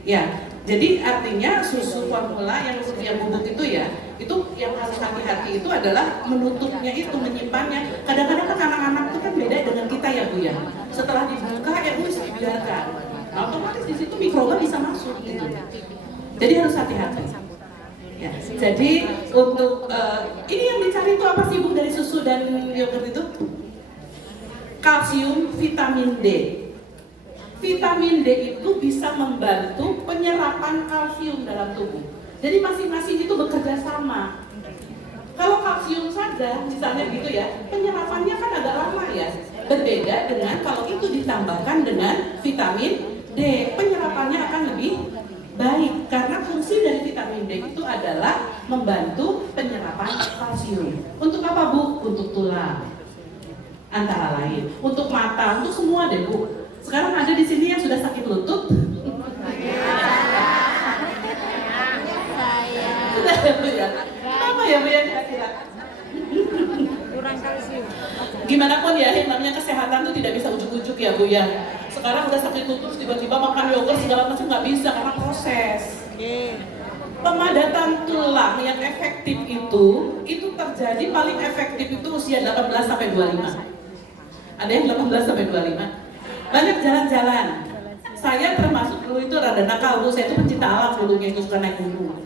Ya, jadi artinya susu formula yang bubuk itu ya, itu yang harus hati-hati itu adalah menutupnya itu, menyimpannya. Kadang-kadang kan anak-anak itu kan beda dengan kita ya Bu ya. Setelah dibuka ya Bu dibiarkan, nah, otomatis di situ mikroba bisa masuk gitu. Jadi harus hati-hati. Ya, jadi untuk ini yang dicari itu apa sih Bu dari susu dan yogurt itu? Kalsium, vitamin D. Vitamin D itu bisa membantu penyerapan kalsium dalam tubuh. Jadi masing-masing itu bekerja sama. Kalau kalsium saja, misalnya gitu ya, penyerapannya kan agak lama ya. Berbeda dengan kalau itu ditambahkan dengan vitamin D, penyerapannya akan lebih baik. Karena fungsi dari vitamin D itu adalah membantu penyerapan kalsium. Untuk apa Bu? Untuk tulang, antara lain. Untuk mata, untuk semua deh Bu. Sekarang ada di sini yang sudah sakit lutut. Sudah ya Bu ya? Apa ya Bu ya kira-kira? Kurang kalsium. Gimana pun ya, yang namanya kesehatan tuh tidak bisa ujuk-ujuk ya Bu ya. Sekarang udah sakit lutut tiba-tiba makan yogurt segala macam nggak bisa karena proses. Pemadatan tulang yang efektif itu terjadi paling efektif itu usia 18 sampai 25. Ada yang 18 sampai 25. Banyak jalan-jalan. Saya termasuk dulu itu rada nakal Bu, saya itu pencinta alam dulunya, itu suka naik gunung.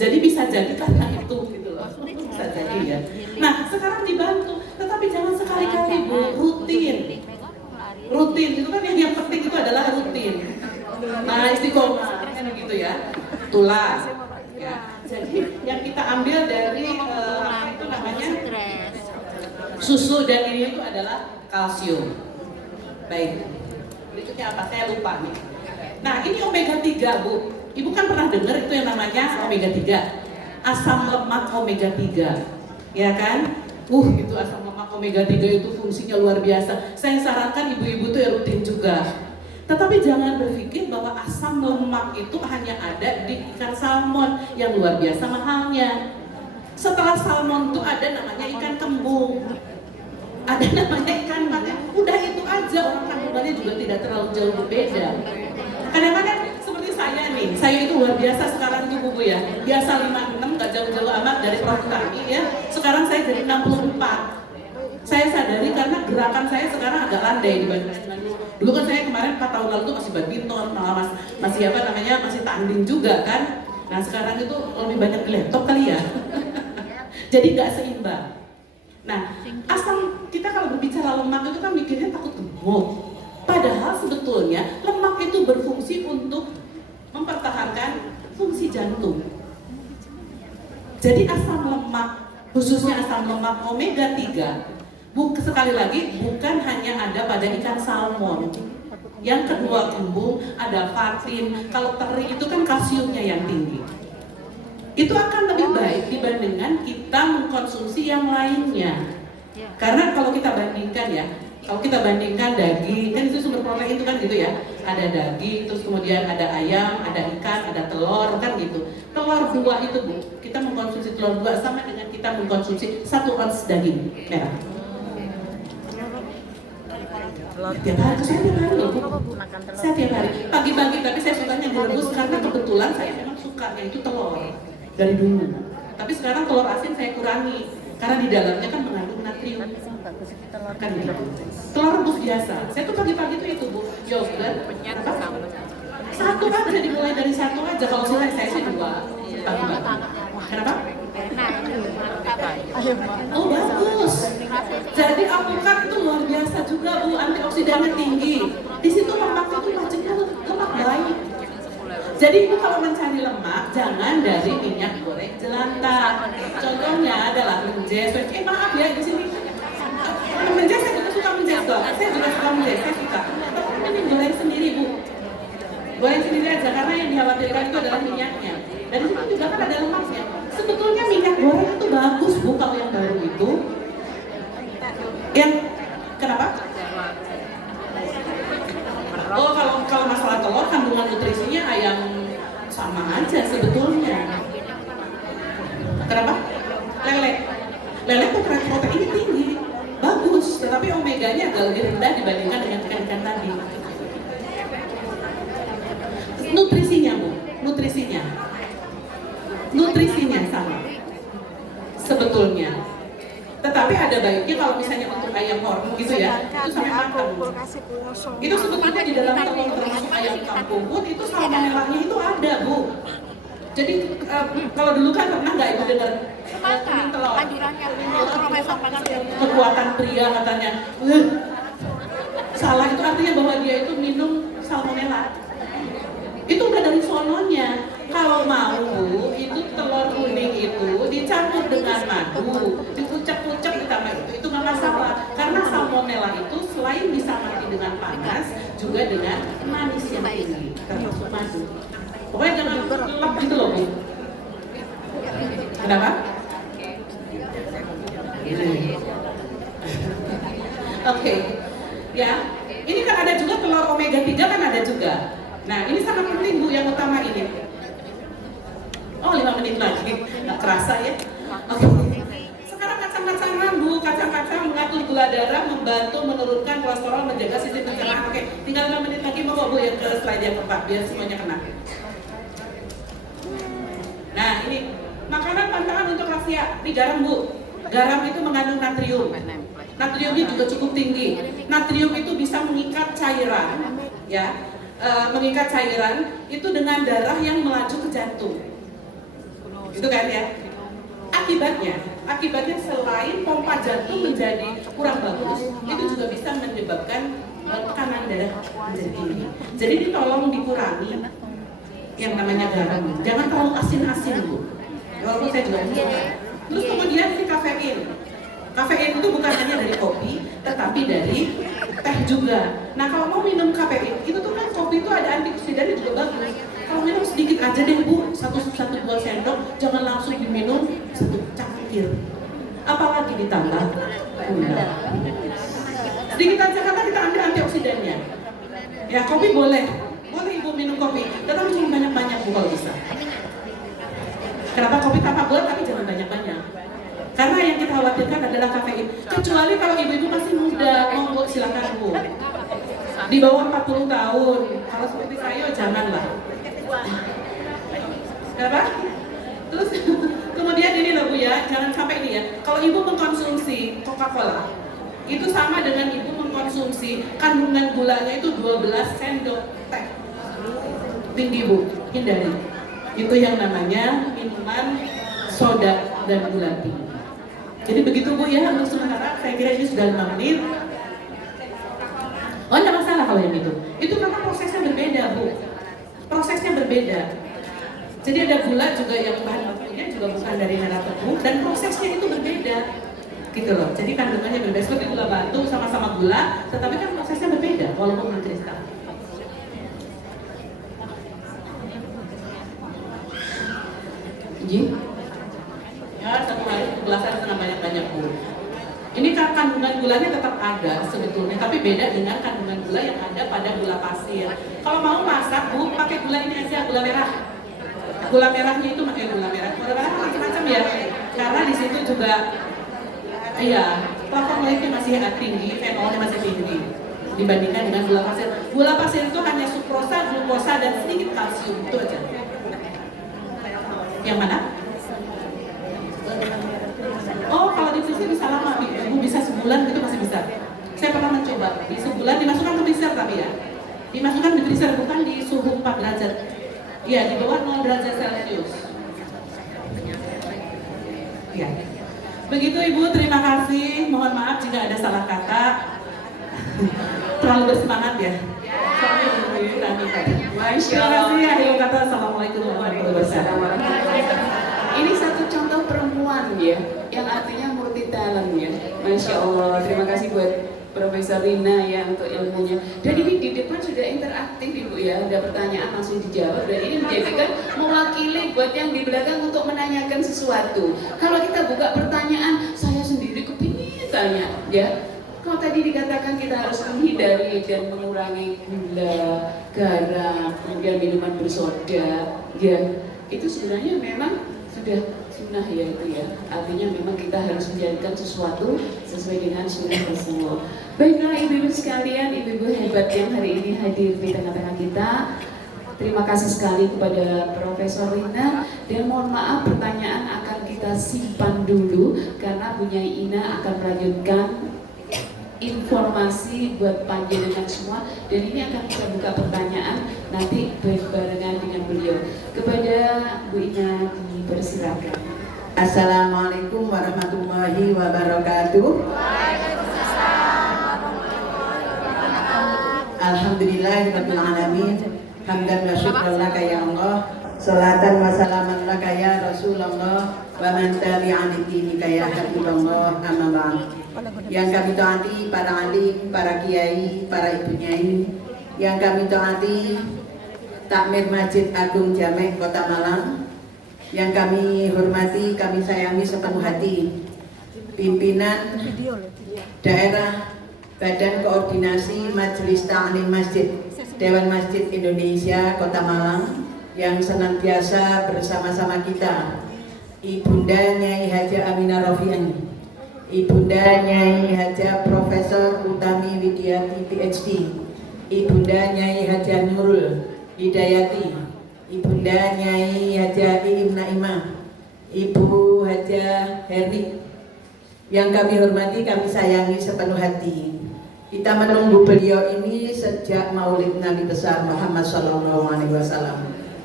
Jadi bisa jadi karena itu gitu loh. Bisa jadi ya. Nah, sekarang dibantu, tetapi jangan sekali-kali Bu, rutin. Rutin itu kan yang penting itu adalah rutin. Nah, istiqomah kan gitu ya. Tulang. Ya. Jadi yang kita ambil dari apa itu namanya? Susu dan ini itu adalah kalsium. Baik. Berikutnya apa? Saya lupa nih. Nah, ini omega 3, Bu. Ibu kan pernah dengar itu yang namanya omega 3. Asam lemak omega 3. Ya kan? Itu asam lemak omega 3 itu fungsinya luar biasa. Saya sarankan ibu-ibu tuh ya rutin juga. Tetapi jangan berpikir bahwa asam lemak itu hanya ada di ikan salmon yang luar biasa mahalnya. Setelah salmon itu ada namanya ikan kembung. Ada namanya ikan patin. Udah itu aja, orang kandungannya juga tidak terlalu jauh berbeda. Kadang-kadang seperti saya nih, saya itu luar biasa sekarang itu Bu ya. Biasa 56, gak jauh-jauh amat dari prof kami ya. Sekarang saya jadi 64. Saya sadari karena gerakan saya sekarang agak landai dibandingkan dulu. Dulu kan saya kemarin 4 tahun lalu tuh masih badminton, malah masih apa namanya, masih tanding juga kan. Nah sekarang itu lebih banyak di laptop kali ya. Jadi gak seimbang. Nah, asam kita kalau berbicara lemak itu kan mikirnya takut gemuk. Padahal sebetulnya lemak itu berfungsi untuk mempertahankan fungsi jantung. Jadi asam lemak, khususnya asam lemak omega 3, sekali lagi bukan hanya ada pada ikan salmon. Yang kedua kembung, ada patin. Kalau teri itu kan kalsiumnya yang tinggi. Itu akan lebih baik dibandingkan kita mengkonsumsi yang lainnya. Karena kalau kita bandingkan ya, kalau kita bandingkan daging, kan itu sumber protein itu kan gitu ya. Ada daging, terus kemudian ada ayam, ada ikan, ada telur, kan gitu. Telur 2 itu Bu, kita mengkonsumsi telur 2 sama dengan kita mengkonsumsi 1 ons daging merah. Tiap hari, saya tiap hari loh Bu. Saya tiap hari, pagi-pagi, tapi saya sukanya direbus karena kebetulan saya memang suka, yaitu telur dari dulu. Tapi sekarang telur asin saya kurangi karena di dalamnya kan mengandung natrium. Kan gitu. Telur rebus biasa. Saya tuh pagi-pagi tuh itu Bu, yogurt. Satu aja, dimulai dari 1 aja. Kalau saya sih 2 pagi-pagi. Kenapa? Oh bagus. Jadi alpukat itu luar biasa juga Bu, antioksidannya tinggi. Di situ lemak itu macamnya lemak baik. Jadi Ibu kalau mencari lemak, jangan dari minyak goreng jelantah. Contohnya adalah menjes. Maaf ya di sini. Menjes saya juga suka menjes kok. Saya juga suka menjes, saya suka. Tapi ini goreng sendiri Bu. Goreng sendiri aja karena yang dikhawatirkan itu adalah minyaknya. Dan di situ juga kan ada lemaknya. Sebetulnya minyak goreng itu bagus Bu kalau yang baru itu. Yang kenapa? Oh kalau masalah telur kandungan nutrisinya yang sama aja sebetulnya. Kenapa? Lele proteinnya tinggi, bagus, tetapi omeganya agak lebih rendah dibandingkan dengan ikan-ikan tadi. Nutrisinya Bu, nutrisinya sama sebetulnya. Tetapi ada baiknya kalau misalnya untuk ayam hormon gitu ya, itu sampai matang. Itu sebetulnya di dalam telur termasuk ayam kampung pun itu salmonellanya itu ada Bu. Jadi kalau dulu kan pernah nggak ibu dengar telur? Anjurannya Profesor Kekuatan pria katanya. Salah, itu artinya bahwa dia itu minum salmonella. Itu udah dari sononya. Kalau mau itu telur kuning itu dicampur dengan madu, dikucek-kucek ditambah itu nggak masalah. Karena salmonella itu selain bisa mati dengan panas, juga dengan manis yang tinggi, termasuk madu. Pokoknya jangan lelap gitu loh, Bu. Kenapa? Oke. Ya, ini kan ada juga telur omega 3 kan ada juga. Nah, ini sangat penting Bu, yang utama ini. Oh, 5 menit lagi, nggak kerasa ya. Oke. Sekarang kacang-kacangan Bu, kacang-kacang mengatur gula darah, membantu menurunkan kolesterol, menjaga sistem pencernaan. Oke, tinggal 5 menit lagi mau Bu yang ke slide yang keempat, biar semuanya kena. Nah, ini makanan pantangan untuk lansia. Ini garam Bu. Garam itu mengandung natrium. Natriumnya juga cukup tinggi. Natrium itu bisa mengikat cairan, ya, mengikat cairan itu dengan darah yang melaju ke jantung. Itu kan ya. Akibatnya selain pompa jantung menjadi kurang bagus, itu juga bisa menyebabkan tekanan darah menjadi tinggi. Jadi ini tolong dikurangi yang namanya garam. Jangan terlalu asin-asin Bu. Walaupun saya juga mencoba. Terus kemudian ini kafein. Kafein itu bukan hanya dari kopi, tetapi dari teh juga. Nah, kalau mau minum kafein, itu tuh kan kopi itu ada antioksidannya juga bagus. Kalau minum sedikit aja deh Bu, 1-2 sendok, jangan langsung diminum 1 cangkir. Apalagi ditambah gula. Sedikit aja karena kita ambil antioksidannya. Ya, kopi boleh Ibu minum kopi, tetapi jangan banyak-banyak Bu kalau bisa. Kenapa kopi tanpa gula tapi jangan banyak-banyak? Karena yang kita khawatirkan adalah kafein. Kecuali kalau ibu-ibu masih muda, monggo silakan Bu. Di bawah 40 tahun, kalau seperti saya janganlah. Kenapa? Terus kemudian ini loh Bu ya, jangan sampai ini ya. Kalau ibu mengkonsumsi Coca-Cola, itu sama dengan ibu mengkonsumsi kandungan gulanya itu 12 sendok teh. Tinggi Bu, hindari. Itu yang namanya minuman soda dan gula tinggi. Jadi begitu Bu ya, untuk sementara saya kira ini sudah 5 menit. Oh, tidak masalah kalau yang itu. Itu karena prosesnya berbeda Bu. Prosesnya berbeda. Jadi ada gula juga yang bahan bakunya juga bukan dari merah tebu dan prosesnya itu berbeda. Gitu loh. Jadi kandungannya berbeda. Seperti gula batu sama-sama gula, tetapi kan prosesnya berbeda walaupun mengkristal. Ya, satu hari kebelasan setengah banyak-banyak Bu. Ini kan kandungan gulanya tetap ada sebetulnya, tapi beda dengan kandungan gula yang ada pada gula pasir. Kalau mau masak Bu, pakai gula ini aja, gula merah. Gula merahnya itu pakai gula merah. Gula merah macam-macam ya, karena di situ juga, iya, flavonoidnya masih tinggi, fenolnya masih tinggi dibandingkan dengan gula pasir. Gula pasir itu hanya sukrosa, glukosa, dan sedikit kalsium, itu aja. Yang mana? Oh, kalau di freezer bisa lama, Ibu bisa sebulan itu masih bisa. Saya pernah mencoba, di sebulan dimasukkan ke freezer tapi ya. Dimasukkan di freezer, bukan di suhu 4 derajat. Iya, di bawah 0 derajat Celcius. Ya. Begitu Ibu, terima kasih. Mohon maaf jika ada salah kata. Terlalu bersemangat ya. Soalnya Ibu kami tadi. Terima kasih ya, Ibu kata. Assalamualaikum warahmatullahi wabarakatuh. Ini satu contoh perempuan ya, yang artinya multi talent ya. Masya Allah, terima kasih buat Profesor Rina ya untuk ilmunya. Dan ini di depan sudah interaktif Ibu ya, ada pertanyaan langsung dijawab. Dan ini menjadikan mewakili buat yang di belakang untuk menanyakan sesuatu. Kalau kita buka pertanyaan, saya sendiri kepingin tanya ya. Kalau tadi dikatakan kita harus menghindari dan mengurangi gula, garam, kemudian minuman bersoda, ya itu sebenarnya memang sudah sunnah ya itu ya. Artinya memang kita harus menjadikan sesuatu sesuai dengan sunnah Rasulullah. Baiklah ibu-ibu sekalian, ibu-ibu hebat yang hari ini hadir di tengah-tengah kita. Terima kasih sekali kepada Profesor Rina dan mohon maaf pertanyaan akan kita simpan dulu karena Bu Nyai Ina akan melanjutkan informasi buat panjenengan semua, dan ini akan kita buka pertanyaan nanti barengan dengan beliau. Kepada Bu Ina dipersilakan. Assalamualaikum warahmatullahi wabarakatuh. Alhamdulillahirabbil alamin. Hamdan wa syukran laka ya Allah. Salatan wa salaman laka ya Rasulullah wa man tabi'ani dinika ya Habibullah, amma ba'd. Yang kami taati para alim, para kiai, para ibu nyai, yang kami taati Takmir Masjid Agung Jamek Kota Malang, yang kami hormati, kami sayangi sepenuh hati pimpinan daerah Badan Koordinasi Majelis Ta'lim Masjid Dewan Masjid Indonesia Kota Malang yang senantiasa bersama-sama kita, Ibunda Nyai Haja Aminah Rofiani, Ibunda Nyai Haja Profesor Utami Widiati PhD, Ibunda Nyai Haja Nurul Hidayati, Ibunda Nyai Haja Iim Naimah, Ibu Haja Herni, yang kami hormati, kami sayangi sepenuh hati. Kita menunggu beliau ini sejak Maulid Nabi besar Muhammad SAW.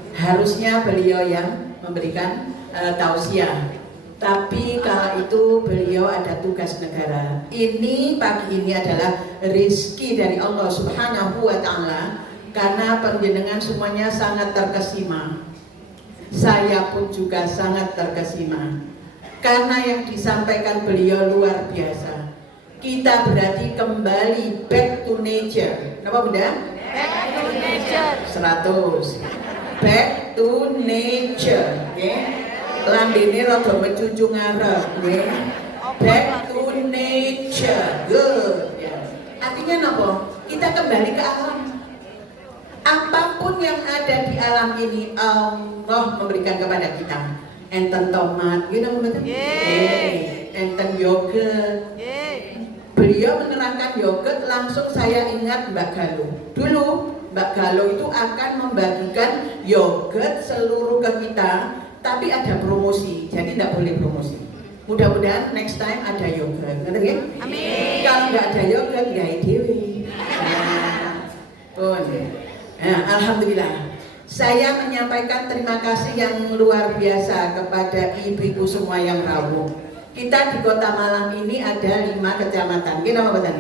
Harusnya beliau yang memberikan tausiah, tapi kala itu beliau ada tugas negara. Ini pagi ini adalah rezeki dari Allah Subhanahu wa Ta'ala, karena panjenengan semuanya sangat terkesima. Saya pun juga sangat terkesima karena yang disampaikan beliau luar biasa. Kita berarti kembali back to nature. Apa Bunda? Back to nature. 100. Back to nature. Okay. Lambene rada mecucu ngarep. Okay. Back to nature. Good. Yeah. Artinya apa? Kita kembali ke alam. Apapun yang ada di alam ini Allah memberikan kepada kita. Enten tomat, you know betul? Enten yogurt. Beliau menerangkan yogurt, langsung saya ingat Mbak Galo. Dulu Mbak Galo itu akan membagikan yogurt seluruh ke kita, tapi ada promosi, jadi tidak boleh promosi. Mudah-mudahan next time ada yogurt, ngerti ya? Amin. Kalau nggak ada yogurt, nggak dewi. Alhamdulillah. Saya menyampaikan terima kasih yang luar biasa kepada ibu-ibu semua yang rawuh. Kita di Kota Malang ini ada 5 kecamatan. Kita apa betul?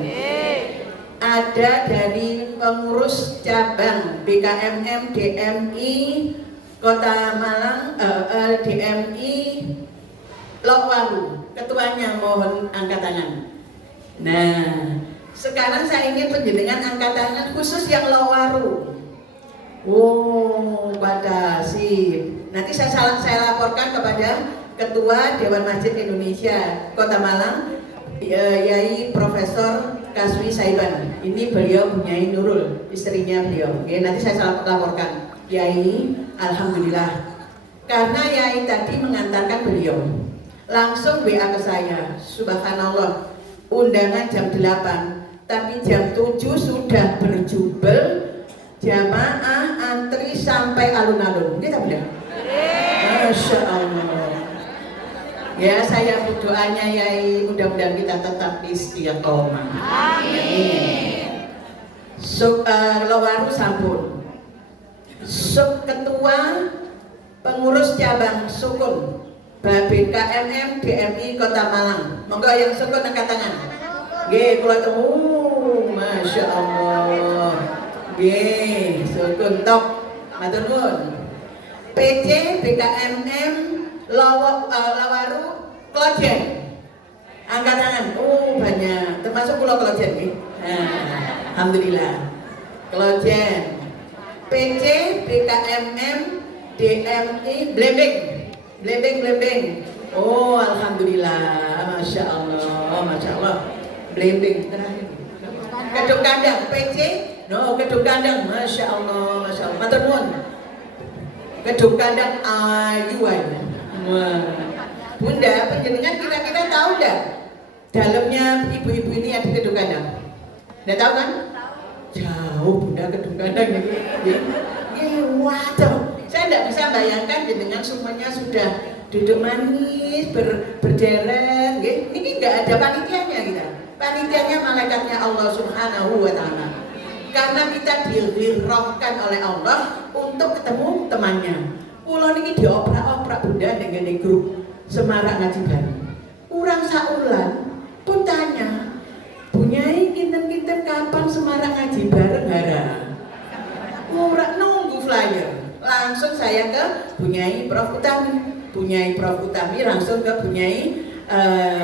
Ada dari pengurus cabang BKMM DMI Kota Malang, DMI Lokwaru. Ketuanya mohon angkat tangan. Nah, sekarang saya ingin penjenengan angkat tangan khusus yang Lokwaru. Oh, pada sip. Nanti saya laporkan kepada Ketua Dewan Masjid Indonesia Kota Malang, Yai Profesor Kaswi Saiban. Ini beliau Nyai Nurul, istrinya beliau. Oke, nanti saya laporkan. Yai, alhamdulillah. Karena Yai tadi mengantarkan beliau, langsung WA ke saya. Subhanallah, undangan jam 8, tapi jam 7 sudah berjubel. Jamaah antri sampai alun-alun. Kita udah. Masya Allah. Ya, saya berdoanya Yai, mudah-mudahan kita tetap istiqomah. Amin. Lokwaru sampun. Ketua pengurus cabang Sukun BKMM DMI Kota Malang. Monggo yang Sukun angkat tangan. Nggih, kula Masya Allah. Nggih, Sukun top. Matur nuwun. PC BKMM Lokwaru Klojen. Angkat tangan. Oh, banyak. Termasuk Pulau Klojen nggih. Alhamdulillah. Klojen. PC BKMM DMI Blembing. Oh, alhamdulillah. Masya Allah. Blembing terakhir. Kedung Kandang PC. No, Kedung Kandang. Masya Allah. Matur nuwun. Kedung Kandang ayu. Bunda, penjenengan kira-kira tahu enggak dalamnya ibu-ibu ini ada Kedung Kandang? Enggak tahu kan? Jauh Bunda Kedung Kandang ini. Waduh, saya enggak bisa bayangkan jenengan semuanya sudah duduk manis, berderet, nggih, niki enggak ada panitianya kita. Panitianya malaikatnya Allah Subhanahu wa taala. Karena kita dighirrahkan oleh Allah untuk ketemu temannya. Kula niki dioprak-oprak Bunda dengan grup Semarak Ngaji Bareng. Kurang saulan pun tanya, "Bunyai kinten-kinten kapan Semarak Ngaji Bareng hara?" Kurang nunggu flyer. Langsung saya ke Bunyai Prof Utami. Bunyai Prof Utami langsung ke Bunyai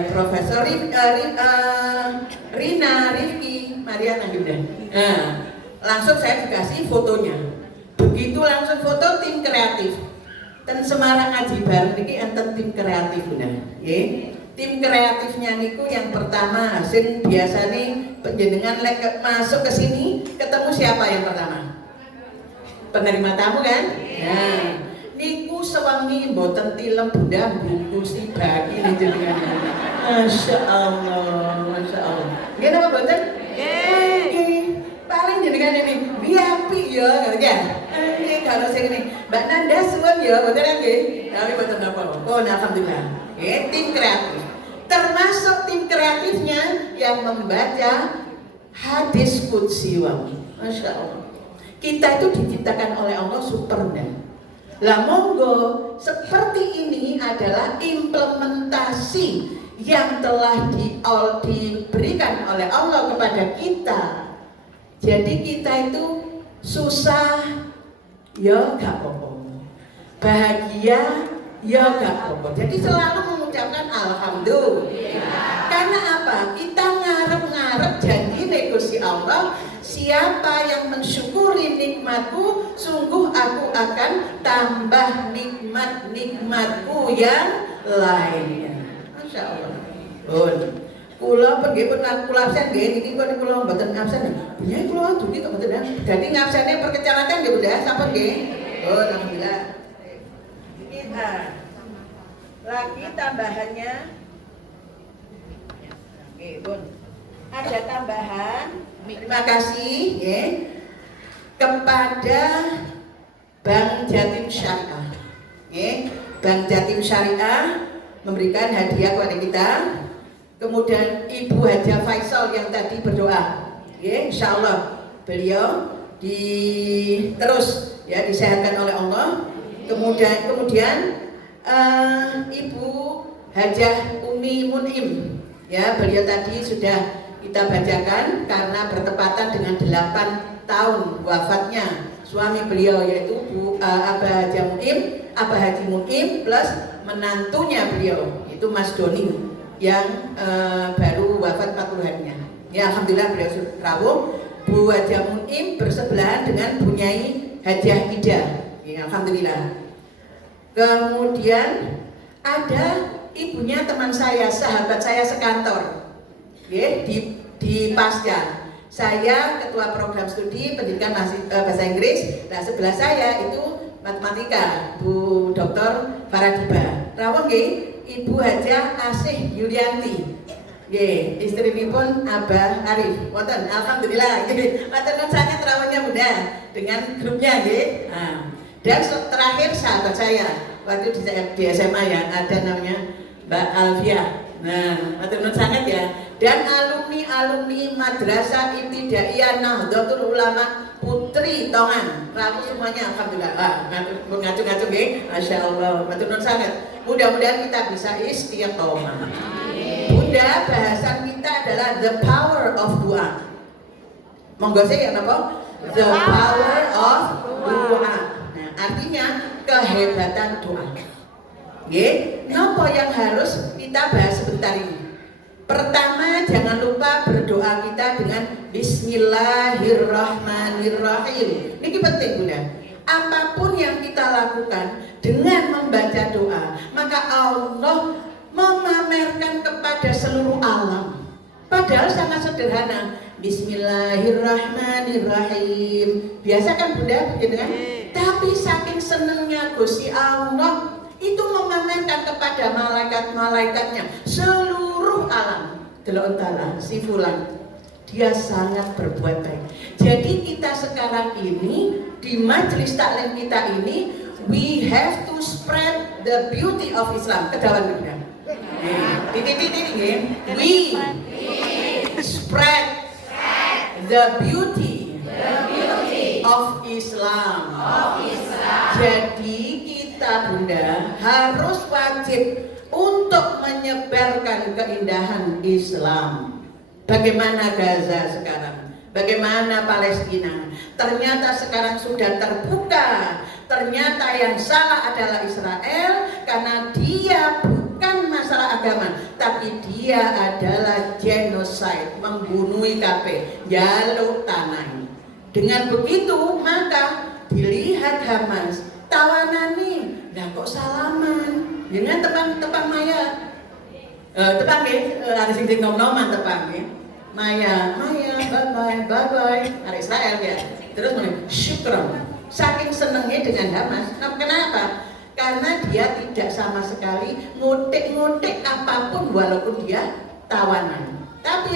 Profesor Rina Rifki Mariana Yuda. Nah, langsung saya dikasih fotonya. Begitu langsung foto tim kreatif. Ten Semarang Ngaji Bareng niki enten tim kreatif bener. Nggih. Tim kreatifnya niku yang pertama hasil biasa nih penjenengan masuk ke sini ketemu siapa yang pertama? Penerima tamu kan? Nah, niku sewangi mboten tilem Bunda buku si bagi nih jenengan. Masya Allah, Masya Allah. Nggih napa mboten? Nggih. Paling jenengan ini VIP ya, ngerti ya? Nggih kalau sing ini Mbak Nanda suwun ya, mboten nggih. Tapi mboten napa. Oh, alhamdulillah. Nggih, tim kreatif. Termasuk tim kreatifnya yang membaca hadis qudsi wangi. Masya Allah. Kita itu diciptakan oleh Allah sempurna. Lah monggo seperti ini adalah implementasi yang telah diberikan oleh Allah kepada kita. Jadi kita itu susah ya gak apa-apa, bahagia ya gak apa-apa. Jadi selalu mengucapkan alhamdulillah. Karena apa? Kita ngarep-ngarep janji negosi Allah. Siapa yang mensyukuri nikmatku, sungguh aku akan tambah nikmat-nikmatku yang lainnya. Masya Allah. Kula pergi pun kula absen nggih niki kula mboten absen. Iya kula dugi kok mboten. Dadi ngabsene perkecamatan nggih Bunda, sampun nggih. Alhamdulillah. Kita lagi tambahannya. Oke, Bun. Ada tambahan. Terima kasih ya, kepada Bank Jatim Syariah. Ya, Bank Jatim Syariah memberikan hadiah kepada kita. Kemudian Ibu Haja Faisal yang tadi berdoa. Ya, insya Allah beliau terus ya disehatkan oleh Allah. Kemudian Ibu Hajah Umi Munim, ya beliau tadi sudah kita bacakan karena bertepatan dengan 8 tahun wafatnya suami beliau yaitu Abah Haji Munim plus menantunya beliau itu Mas Doni yang baru wafat 40 harinya. Ya alhamdulillah beliau rawuh. Bu Haji Munim bersebelahan dengan Bunyai Hajah Ida. Ya, alhamdulillah. Kemudian ada ibunya teman saya, sahabat saya sekantor. Ya, di Pasca. Saya ketua program studi pendidikan bahasa Inggris. Nah, sebelah saya itu matematika, Bu Dr. Faradiba. Rawuh nggih, Ibu Haja Asih Yulianti. Nggih, istrinipun Abah Arif. Wonten, alhamdulillah. Nggih, matur nuwun sanget rawuhnya Bunda dengan grupnya nggih. Nah, dan terakhir sahabat saya waktu di SMA ya, ada namanya Mbak Alfia. Nah, matur nuwun sanget ya. Dan alumni Madrasah Ibtidaiyah Nahdlatul Ulama Putri Tongan. Rawuh semuanya alhamdulillah. Ngacu-ngacu nggih. Masya Allah, matur nuwun sanget. Mudah-mudahan kita bisa istiqomah. Bunda, bahasan kita adalah the power of doa. Monggo saya napa? The power of doa. Nah, artinya kehebatan doa. Nggih, napa yang harus kita bahas sebentar ini? Pertama, jangan lupa berdoa kita dengan Bismillahirrahmanirrahim. Ini penting Bunda. Apapun yang kita lakukan dengan membaca doa, maka Allah memamerkan kepada seluruh alam. Padahal sangat sederhana. Bismillahirrahmanirrahim. Biasa kan Bunda dengan? Tapi saking senengnya Gusti Allah itu memamerkan kepada malaikat-malaikatnya seluruh alam. Delok entala si fulan dia sangat berbuat baik. Jadi kita sekarang ini di majelis taklim kita ini we have to spread the beauty of Islam. Kedawan Bunda. Titik-titik nggih. We spread the beauty of Islam. Jadi kita Bunda harus wajib untuk menyebarkan keindahan Islam. Bagaimana Gaza sekarang? Bagaimana Palestina? Ternyata sekarang sudah terbuka. Ternyata yang salah adalah Israel karena dia bukan masalah agama, tapi dia adalah genocide, membunuh kabeh, jaluk tanah. Dengan begitu maka dilihat Hamas tawanan nih, nah kok salaman dengan tepang mayat, tepang ada sing nom-noman tepang Maya, bye bye, ada Israel ya. Terus mulai syukron, saking senengnya dengan Hamas. Nah, kenapa? Karena dia tidak sama sekali ngutik apapun walaupun dia tawanan. Tapi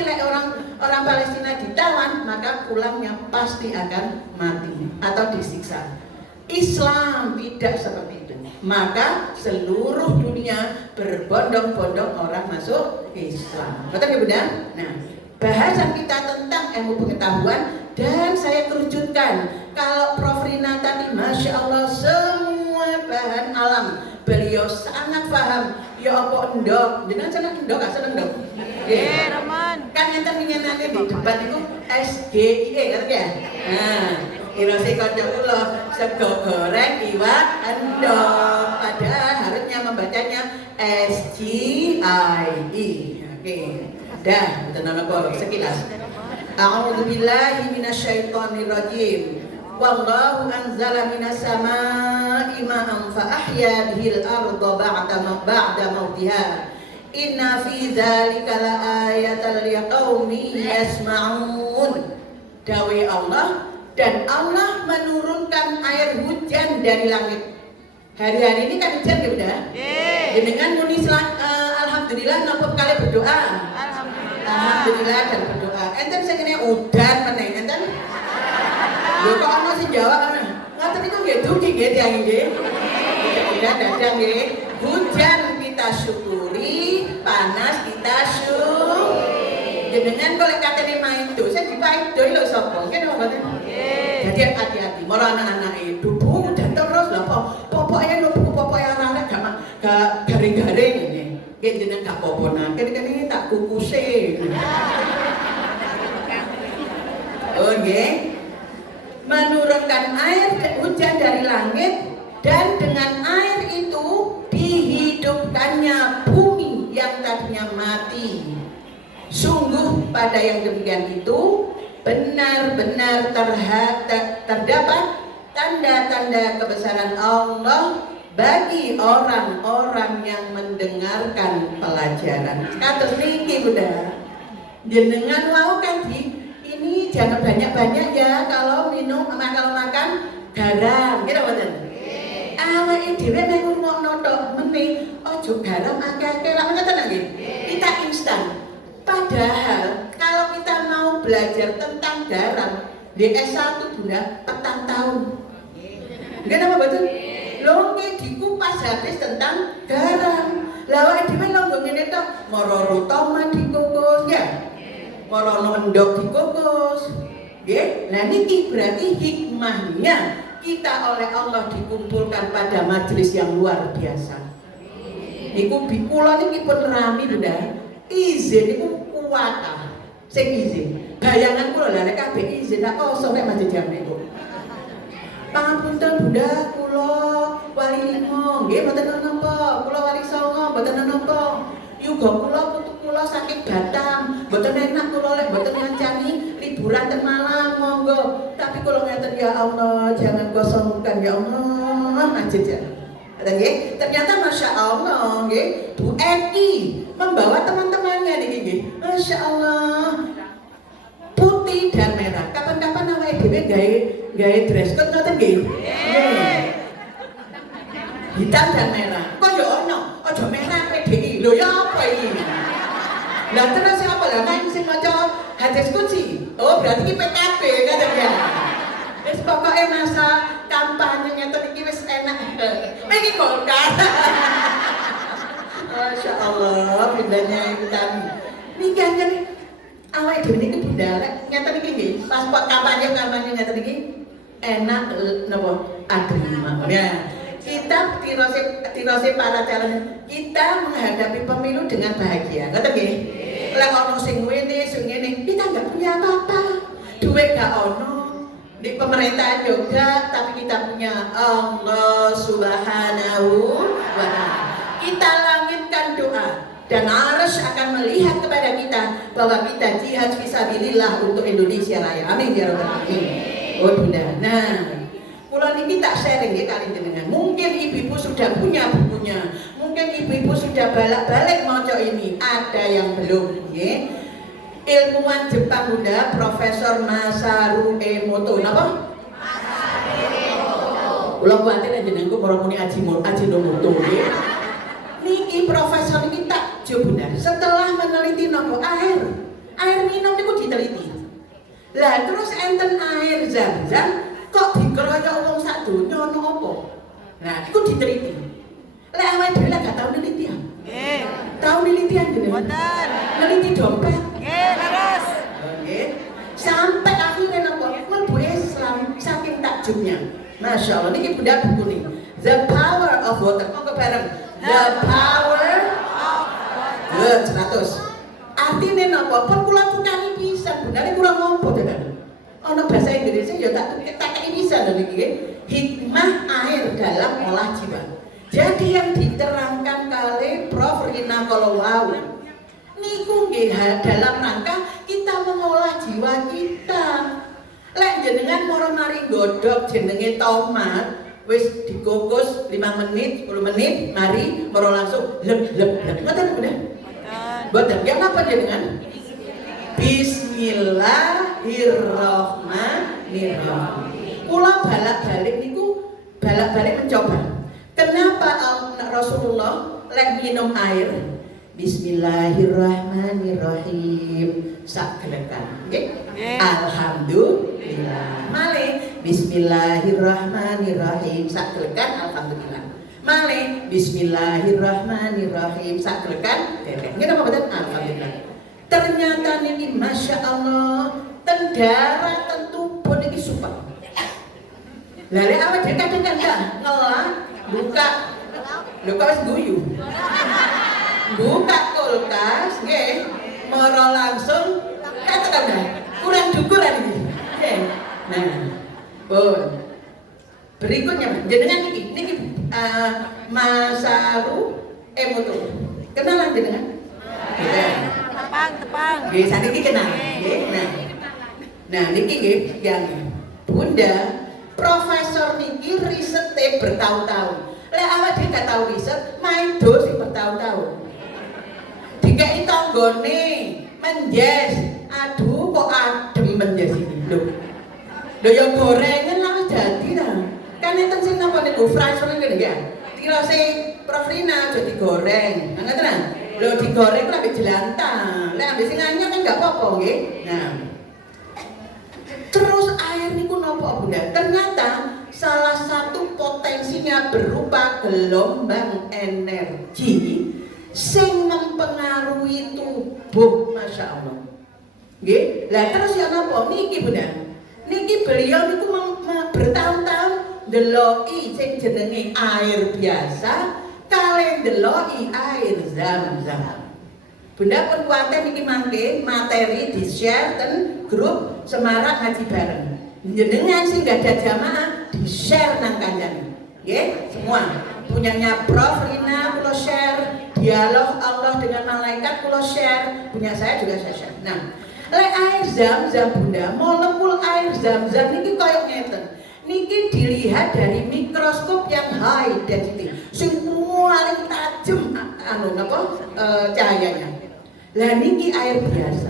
orang Palestina ditawan, maka pulangnya pasti akan mati atau disiksa. Islam tidak seperti itu. Maka seluruh dunia berbondong-bondong orang masuk Islam. Betul ya Bunda? Nah, bahasan kita tentang ilmu pengetahuan dan saya kerucutkan kalau Prof Rina tadi Masya Allah semua bahan alam beliau sangat paham. Ya apa endok, dengan senang endok, gak seneng endok. Kan yang terminyannya di debat itu SGIE, ngerti ya? Nah, Irosi kocok kula sego goreng iwak endok, padahal harusnya membacanya SGIE. Oke, dah, betul apa sekilas. A'udzubillahi minasyaitonirrajim. Wallahu anzala minas samaa'i ma'an fa ahya bihil arda ba'da mautiha. Inna fi dzalika laayatan liqaumin yasma'un. Dawe Allah, dan Allah menurunkan air hujan dari langit. Hari-hari ini kan hujan ya Bunda? Dengan muni alhamdulillah nopo kali berdoa. Alhamdulillah dan berdoa. Enten sing kene udan meneh enten. Lho kok ana sing jawab ana. Ngoten niku nggih dugi nggih tiyang nggih. Mudah-mudahan dadang nggih. Hujan kita syukuri, panas kita syukuri. Jenengan golek katene maido, sing dipaido lho sapa? Kene mboten. Jadi hati-hati, moro anak-anak dubu dan terus lho pokoke nubu pokoke arek gak garing-garing ngene. Nggih jenengan gak apa-apa nah, kene tak kukuse. Oh nggih. Menurunkan air hujan dari langit dan dengan air itu dihidupkannya bumi yang tadinya mati. Sungguh pada yang demikian itu benar-benar terdapat tanda-tanda kebesaran Allah bagi orang-orang yang mendengarkan pelajaran. Kados niki Bunda. Jenengan mau kan ini jangan banyak-banyak ya kalau kalau makan garam, kira mboten? Awake dhewe mek ngurungokno tok meneh aja garam akeh-akeh lak ngoten nggih. Kita instan. Padahal kalau kita mau belajar tentang garam di S1 Bunda petang tahun. Nggih napa mboten? Lho nggih dikupas habis tentang garam. Lah awake dhewe lho ngene tok, moro rutoma dikukus ya. Moro endok dikukus. Nggih. Lah niki berarti hikmahnya kita oleh Allah dikumpulkan pada majelis yang luar biasa. Niku kula niki pun rami Bunda. Izin niku kuat ah. Sing izin. Bayangan kula lha nek kabeh izin tak kosong nek masjid jam niku. Pangapunten Bunda, kula wali 5, nggih mboten napa. Kula wali 9, mboten napa. Yuga kula putu kula sakit Batam, mboten enak kula lek mboten ngancani liburan ten Malang monggo. Tapi kula ngeten ya Allah, jangan kosongkan ya Allah masjid ya. Nggih, ternyata Masya Allah nggih, Bu Eki membawa teman-temannya nggih. Masya Allah. Putih dan merah. Kapan-kapan awake dhewe gawe dress code ngoten nggih? Nggih. Hitam dan merah. Kok yo ono, aja merah PDI. Lho ya apa iki? Lah terus siapa lah main sing maca hadis qudsi? Oh, berarti iki PKB kan ya. Wis pokoke masa kampanye ngeten iki wis enak. Iki Golkar. Masya Allah, bundanya itu kami. Ini kan awal dhewe niki bunda, nyata niki nggih, pas kampanye nyata niki enak napa adrima. Ya, kita tirose para calon kita menghadapi pemilu dengan bahagia. Ngoten nggih? Lek ono sing ngene, kita nggak punya apa-apa. Duit gak ono. Di pemerintahan juga, tapi kita punya Allah Subhanahu wa Ta'ala. Kita langitkan doa dan Arsy akan melihat kepada kita bahwa kita jihad fisabilillah untuk Indonesia Raya. Amin ya rabbal alamin. Oh bunda. Nah, kula niki tak sharing ya kali jenengan. Mungkin ibu-ibu sudah punya bukunya. Mungkin ibu-ibu sudah balik maca ini. Ada yang belum, nggih. Ilmuwan Jepang bunda, Profesor Masaru Emoto, napa? Masaru Emoto. Kula kuwatir jenenganku ora muni Ajinomoto nggih. Niki profesor niki tak jo bunda. Setelah meneliti napa air minum niku diteliti. Lah terus enten air zam-zam kok dikeroyok wong sak donya ono apa? Nah, iku diteliti. Lek awake dhewe gak tau neliti ya. Nggih. Tau nelitian jenengan? Mboten. Neliti dompet. Nggih, leres. Nggih. Sampai akhirnya napa? Mlebu Islam saking takjubnya. Masya Allah, niki bunda buku nih. The Power of Water. Monggo bareng. The Power of Water. 100. Artinya napa? Pun kula tukani pisan, bunda nek kurang ngopo to kan? Ono bahasa Inggrisnya ya tak kei pisan lho niki nggih. Hikmah air dalam olah jiwa. Jadi yang diterangkan kali Prof Rina Kolowau niku nggih dalam rangka kita mengolah jiwa kita. Lek jenengan moro mari godhog jenenge tomat wis dikukus 5 menit, 10 menit, mari moro langsung lep. Ngoten bener? Mboten. Yang apa jenengan? Bismillahirrahmanirrahim. Kula balak-balik mencoba. Kenapa Rasulullah lek minum air Bismillahirrahmanirrahim sak gelekan, nggih? Alhamdulillah. Malih Bismillahirrahmanirrahim sak gelekan alhamdulillah. Malih Bismillahirrahmanirrahim sak gelekan derek. Nggih napa mboten? Alhamdulillah. Ternyata niki Masya Allah tendara tentu pun niki super. Lah lek awake dhewe kadang-kadang ngelah buka lho kok wis guyu. Buka kulkas nggih moro langsung katakan kurang dukuran iki. Nggih. Nah, pun berikutnya jenengan niki Masaru Emoto. Kenalan jenengan? Tepang. Nggih, saniki kenal. Nggih. Nah, niki nggih yang Bunda Profesor niki risete bertahun-tahun. Lek awak dhewe gak tau riset, main dos bertahun-tahun. Dikai tanggane menjes. Aduh kok adem menjes iki. Lho ya gorengan lah wis dadi ta. Kan enten sing napa niku fries ngene ya. Tirose Prof Rina aja digoreng. Ngoten ta? Lho digoreng lek jelantah. Lek ambek sing anyar kan gak apa-apa nggih. Nah. Terus air niku napa Bunda? Ternyata salah satu potensinya berupa gelombang energi sing mempengaruhi tubuh, Masya Allah. Nggih, lah terus ya napa niki Bunda? Niki beliau niku bertahun-tahun ndeloki sing jenenge air biasa kalian ndeloki air zam-zam. Bunda pun kuatir niki mangke materi di share ten grup Semarak Ngaji Bareng. Jenengan sing gak ada jamaah di share nang kancane. Nggih, semua. Punyanya Prof Rina kula share, dialog Allah dengan malaikat kula share, punya saya juga saya share. Nah, lek air zam-zam Bunda, molekul air zam-zam niki koyo ngeten. Niki dilihat dari mikroskop yang high density, sing paling tajam cahayanya. Lah niki air biasa.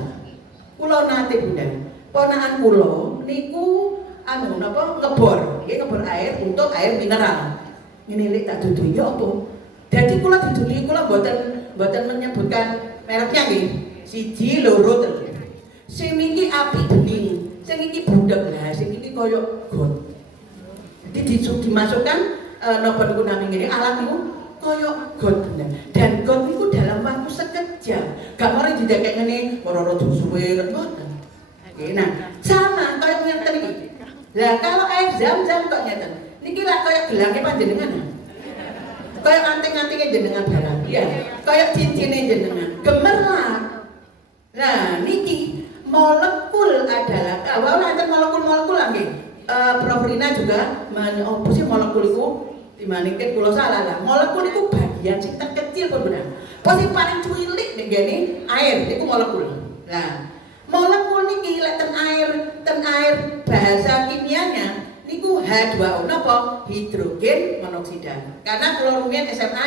Kula nate Bunda, ponakan kula niku ngebor air untuk air mineral. Ngene lek tak dudu ya apa? Dadi kula diduli kula mboten menyebutkan mereknya nggih. 1, 2, 3. Sing niki api bening, sing iki budek lah, sing iki koyo got. Jadi dimasukkan napa niku namine alat niku koyo God bener. Dan God itu dalam waktu sekejap. Gak mau tidak kayak gini, mororo suwe ngoten. Oke, nah sama koyo ngeten iki. Lah kalau air Zam-Zam kok ngeten. Niki lah koyo gelangnya panjenengan. Koyo anting-antingnya jenengan barang. Iya. Koyo cincinnya jenengan. Gemerlap. Nah, niki molekul adalah awal nanti molekul-molekul lagi. Prof Rina juga apa sih molekul itu dimanikin pulau salah lah. Molekul itu bagian sing terkecil pun benar. Pasti paling cuilik nih gini air itu molekul. Nah, molekul niki lek ten air bahasa kimianya niku H2O napa hidrogen monoksida. Karena kalau rumian SMA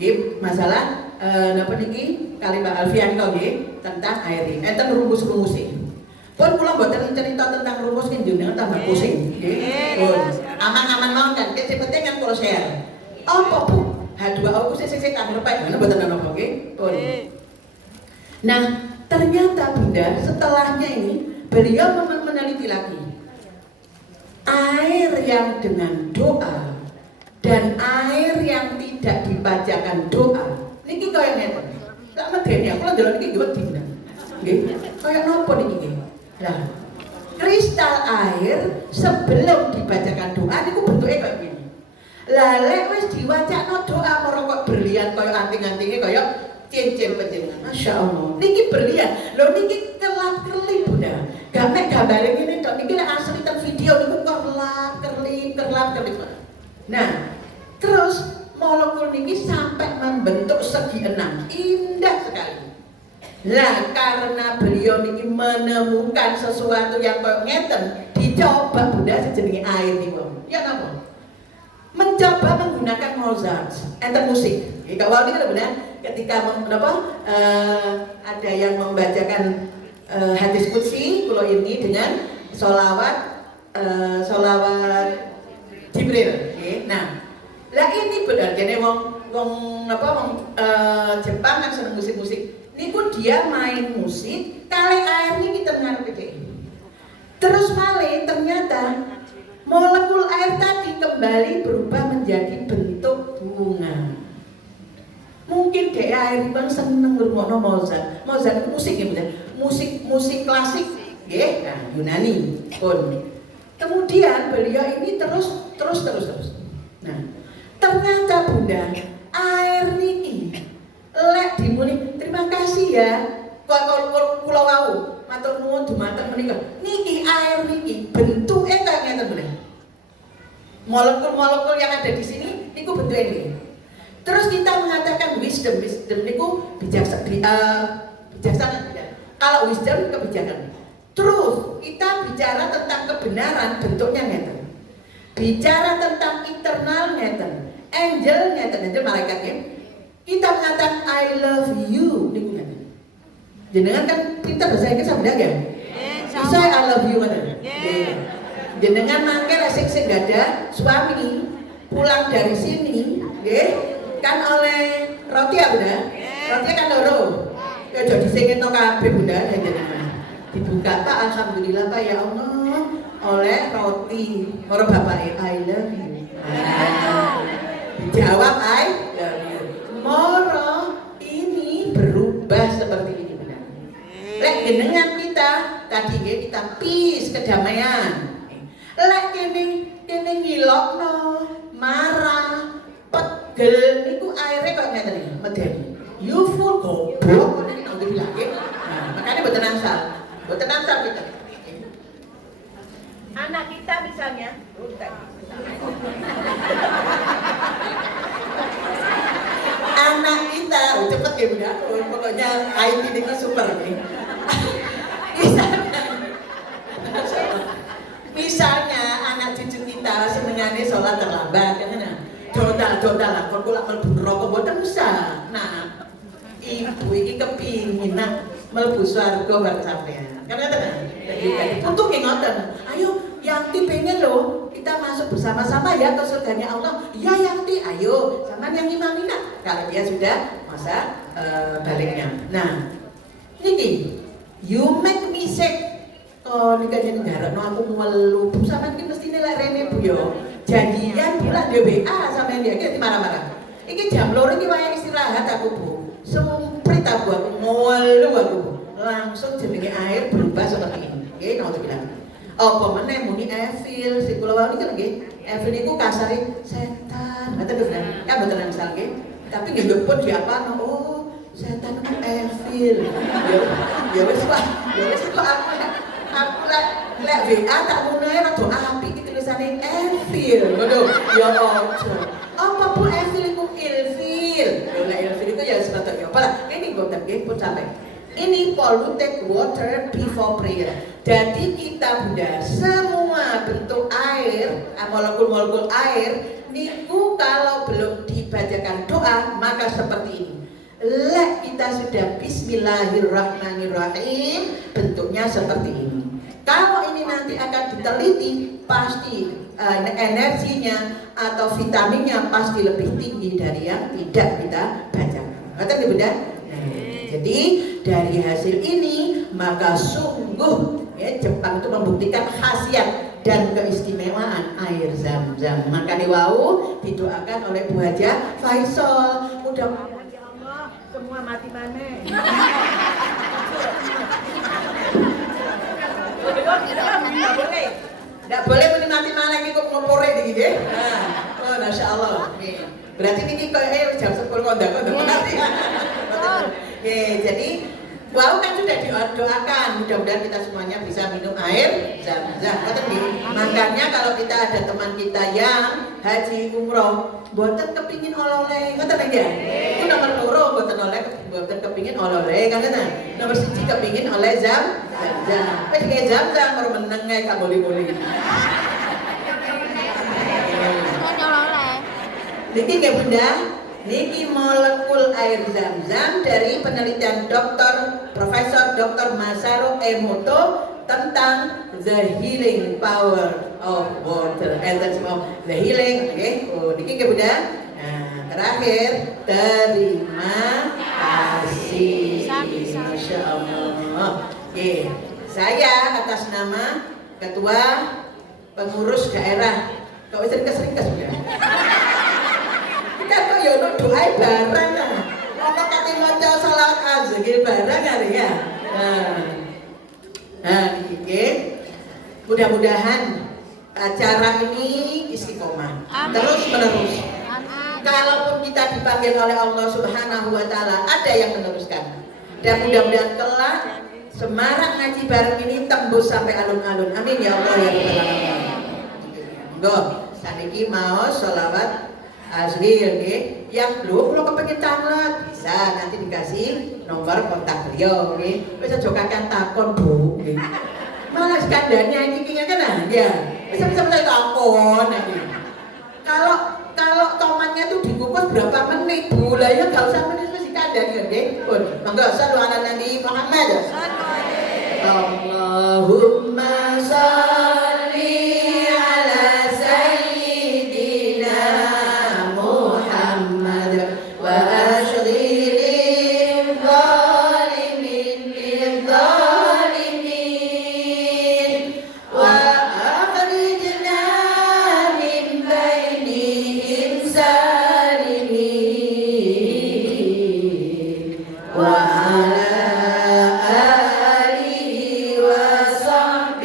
nggih masalah napa niki kali Mbak Alfian kok nggih tentang air ini. Enten rumus-rumusé. Pun kula mboten cerita tentang rumus ki jenengan tambah pusing nggih. Aman-aman mawon kan. Sing penting kan kula share. Apa Bu? H2O ku sik kang repek mboten napa nggih. Pun. Nah, ternyata Bunda setelahnya ini beliau meneliti lagi. Air yang dengan doa dan air yang tidak dipanjatkan doa niki kaya ngeten. Tak medeni aku lho ndelok niki wedi bener. Nggih. Kaya napa niki? Lah, kristal air sebelum dibacakan doa niku bentuke kaya gini. Lah lek wis diwacakno doa ora kok berlian kaya anting-antinge kaya cincin panjenengan. Masyaallah. Niki berlian. Lho niki kelap-kelip Bunda. Gak mek gambare ngene tok niki lek asli ten video niku kerlap-kerlip. Nah, terus molekul niki sampai membentuk segi enam. Indah sekali. Lah karena beliau niki menemukan sesuatu yang kok ngeten, dicoba Bunda sejenenge air niku. Ya napa? Mencoba menggunakan Mozart, enter musik. Iki awal niku Bunda, ketika ada yang membacakan hadis qudsi kula ini dengan sholawat Jibril. Okay. Nah, lah ini benar kene wong Jepang kan seneng musik-musik. Niku dia main musik, kali air ini kita ngarepe. Terus malih ternyata molekul air tadi kembali berubah menjadi bentuk bunga. Mungkin dek air bang seneng ngrungokno Mozart. Mozart itu musik ya bener. Musik klasik, nggih, nah, Yunani pun. Kemudian beliau ini terus. Nah, ternyata Bunda, air niki lek dimuni terima kasih ya. Kula wau matur nuwun dumateng menika. Niki air niki bentuke kaya ngeten bener. Molekul-molekul yang ada di sini niku bentuke ini. Terus kita mengatakan wisdom niku bijaksana. Kalau wisdom kebijakan. Terus kita bicara tentang kebenaran bentuknya ngeten. Bicara tentang internal ngeten. Angel malaikat ya. Kita mengatakan I love you niku ngeten. Jenengan kan pintar bahasa Inggris sampeyan ya? Bisa I love you ngeten. Jenengan mangke lek sing ada suami pulang dari sini, nggih, kan oleh roti ya Bunda? Roti kan loro. Ya jadi sing entuk kabeh Bunda ya jenengan. Dibuka Pak, alhamdulillah Pak ya Allah oleh roti. Moro bapake I love you. Dijawab I love you. Moro ini berubah seperti ini benar. Lek jenengan kita tadi kita peace kedamaian. Lek kene ngilokno, marah, pegel niku aire kok ngeten iki, medeni. You full goblok kok nek nang lagi. Nah, makanya mboten angsal. Mboten angsal kita. Anak kita misalnya, anak kita, cepet ya Bunda. Pokoknya IT ini super nih. Misalnya anak cucu kita senengane sholat terlambat kan nah. Dodal lah kok kula mlebu neraka mboten usah. Nah, ibu iki kepingin mlebu swarga bareng sampean. Kan ngoten nah. Untuk ngoten. Ayo Yanti pengen loh kita masuk bersama-sama ya ke surganya Allah. Ya Yanti, ayo sama yang imamina. Kalau dia sudah masa baliknya. Nah, niki you make me sick. Oh, nika jadi ngarekno aku melu. Bu sampean iki mesti nilai rene Bu yo. Janjian bulan dia WA sampean dia iki marah-marah. Iki jam 2 iki wayang istirahat aku Bu. Semprit aku ngelu aku Bu. Langsung jenenge air berubah seperti ini. Nggih, naudzubillah. Apa meneh muni Evil, sing kula wau niku nggih. Evil niku kasare setan. Mboten lho, kan mboten angsal nggih. Tapi nggih pun diapano, oh, setan itu Evil. Ya wis Pak, ya wis kok aku lek WA tak munae rada apik iki tulisane Evil. Ngono. Ya ojo. Apa Bu Evil iku ilfil? Lho lek ilfil itu ya seperti apa lah. Ini mboten nggih pun sampai. Ini polluted water before prayer. Jadi kita Bunda, semua bentuk air, molekul-molekul air, niku kalau belum dibacakan doa, maka seperti ini. Lek kita sudah Bismillahirrahmanirrahim, bentuknya seperti ini. Kalau ini nanti akan diteliti, pasti energinya atau vitaminnya pasti lebih tinggi dari yang tidak kita bacakan. Ngerti Bunda? Jadi dari hasil ini maka sungguh ya Jepang itu membuktikan khasiat dan keistimewaan air Zam-Zam. Makanya wau didoakan oleh Bu Haja Faisal. Mudah ya Allah semua mati mana. Tidak boleh menikmati malah ini kok ngopore di gini. Oh, Masya Allah. Berarti ini kok jam 10 kondak-kondak nanti. Jadi wow kan sudah didoakan, mudah-mudahan kita semuanya bisa minum air Zam-Zam. Makanya kalau kita ada teman kita yang haji umroh, boten kepingin oleh-oleh, ngoten ya. Itu nomor loro boten kepingin oleh-oleh, kan nomor 1 kepingin oleh Zam-Zam. Wis kayak Zam-Zam baru meneng ae gak boleh-boleh. Niki nggih Bunda, niki molekul air Zam-Zam dari penelitian Profesor Dr. Masaru Emoto tentang the healing power of water. The healing, oke. Oh, niki nggih Bunda. Nah, terakhir terima kasih. Masya Allah. Oke, saya atas nama Ketua Pengurus Daerah. Kok sering-sering ya? Kan kok ya ono doa barang lah. Ono kate maca selawat azkir barang kali ya. Nah, iki mudah-mudahan acara ini istiqomah. Terus menerus. Kalaupun kita dipanggil oleh Allah Subhanahu wa taala, ada yang meneruskan. Dan mudah-mudahan kelak semarak ngaji bareng ini tembus sampai alun-alun. Amin ya Allah ya rabbal alamin. Monggo, saniki mau selawat asli nggih. Yang belum kalau kepengen catat bisa nanti dikasih nomor kontak beliau nggih. Wis aja kakan takon Bu nggih. Malah skandalnya iki kan ya. Wis bisa takon nanti. Kalau tomatnya tuh dikukus berapa menit Bu? Lah ya enggak usah menit wis dikandani nggih. Pun monggo sallu ala Nabi Muhammad. Allahumma shalli ala sayyidina Muhammad wa ashghilil zalimin lil-zalimin wa akhrijna min bainihim salimin wa ala alihi wa sahbihi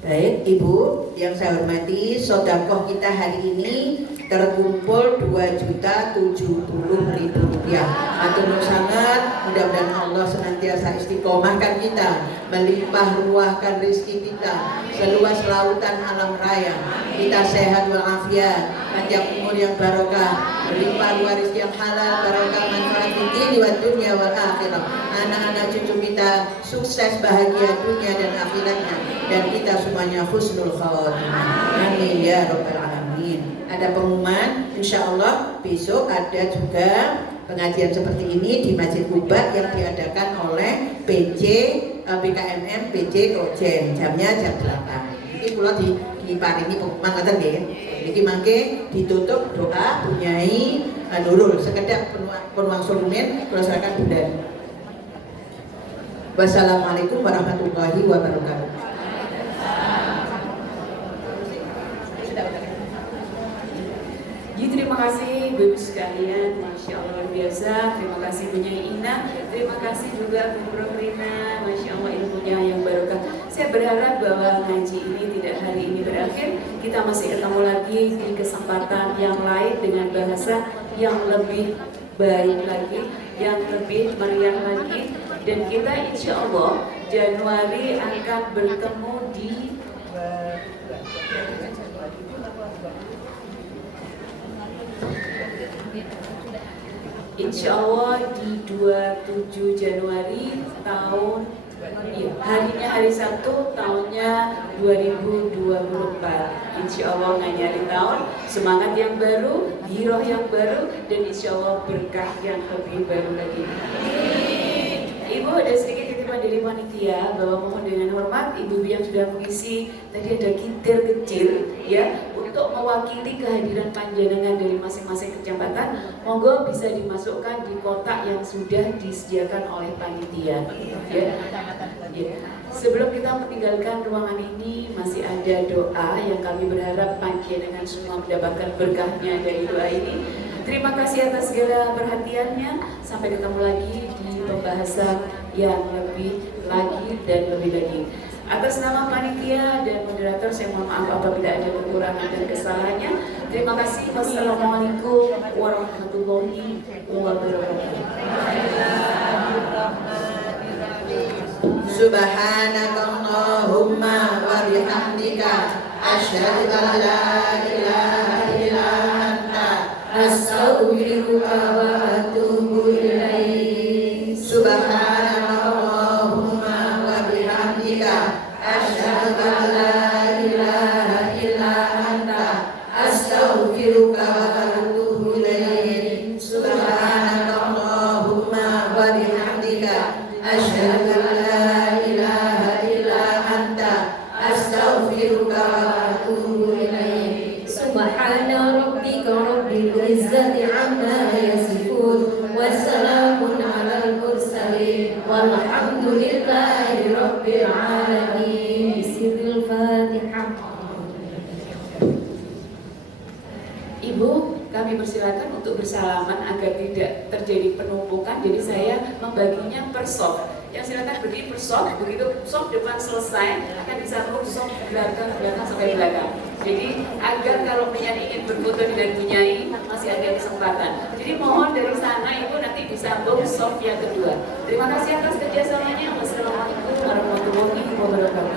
Baik, Ibu yang saya hormati, sedekah kita hari ini terkumpul Rp2.070.000. Matur nuwun sangat, mudah-mudahan Allah senantiasa istiqomahkan kita, melimpah ruahkan rezeki kita, seluas lautan alam raya. Kita sehat walafiat, panjang umur yang barokah, berlimpah ruah rezeki yang halal, barokah manfaat di dunia wal akhirah. Anak-anak cucu kita sukses bahagia dunia dan akhiratnya, dan kita semuanya husnul khawatimah. Amin ya rabbal alamin. Ada pengumuman, insya Allah besok ada juga pengajian seperti ini di Masjid Kuba yang diadakan oleh PJ BKMM PJ Kojen. Jamnya jam 8. Ini pula di paringi pengumuman ngoten nggih. Niki mangke ditutup doa Bunyai Nurul. Sekedap penuang sulumin kula serahkan Bunda. Wassalamualaikum warahmatullahi wabarakatuh. Ya, terima kasih Bapak sekalian, Masya Allah luar biasa. Terima kasih Bunyai Ina, terima kasih juga Bu Prof Rina, Masya Allah ilmunya yang barokah. Saya berharap bahwa ngaji ini tidak hari ini berakhir. Kita masih ketemu lagi di kesempatan yang lain dengan bahasa yang lebih baik lagi, yang lebih meriah lagi. Dan kita insya Allah Januari akan bertemu di insya Allah di 27 Januari tahun ya, harinya hari Sabtu tahunnya 2024. Insya Allah nggak nyari tahun, semangat yang baru, giroh yang baru, dan insya Allah berkah yang lebih baru lagi. Ibu ada sedikit titipan dari panitia bahwa mohon dengan hormat ibu yang sudah mengisi tadi ada kintir kecil ya untuk mewakili kehadiran panjenengan dari masing-masing kecamatan, monggo bisa dimasukkan di kotak yang sudah disediakan oleh panitia ya. Sebelum kita meninggalkan ruangan ini masih ada doa yang kami berharap panjenengan semua mendapatkan berkahnya dari doa ini. Terima kasih atas segala perhatiannya. Sampai ketemu lagi di pembahasan yang lebih lagi dan lebih lagi. Atas nama panitia dan moderator saya mohon maaf apabila ada kekurangan dan kesalahannya. Terima kasih. Wassalamualaikum warahmatullahi wabarakatuh. Subhanakallahumma wa bihamdika asyhadu an la ilaha illa anta astaghfiruka wa atubu ilaik. Subhanakallahumma wa bihamdika asyhadu an la ilaha illa anta astaghfiruka wa atubu ilaik. Subhanakallahumma wa bihamdika asyhadu an la ilaha illa anta astaghfiruka wa atubu ilaik. Subhana rabbika rabbil izzati amma yasifun wa salamun alal mursalin walhamdulillahi rabbil alamin. Bismillahil Fatihah. Ibu, kami persilakan untuk bersalaman agar tidak terjadi penumpukan. Jadi saya membaginya per soft. Yang silakan berdiri per soft. Begitu soft depan selesai akan disambung soft belakang sampai belakang. Jadi agar kalau penyanyi ingin berfoto dengan Bunyai masih ada kesempatan. Jadi mohon dari sana Ibu nanti disambung soft yang kedua. Terima kasih atas kerjasamanya. Wassalamualaikum warahmatullahi wabarakatuh.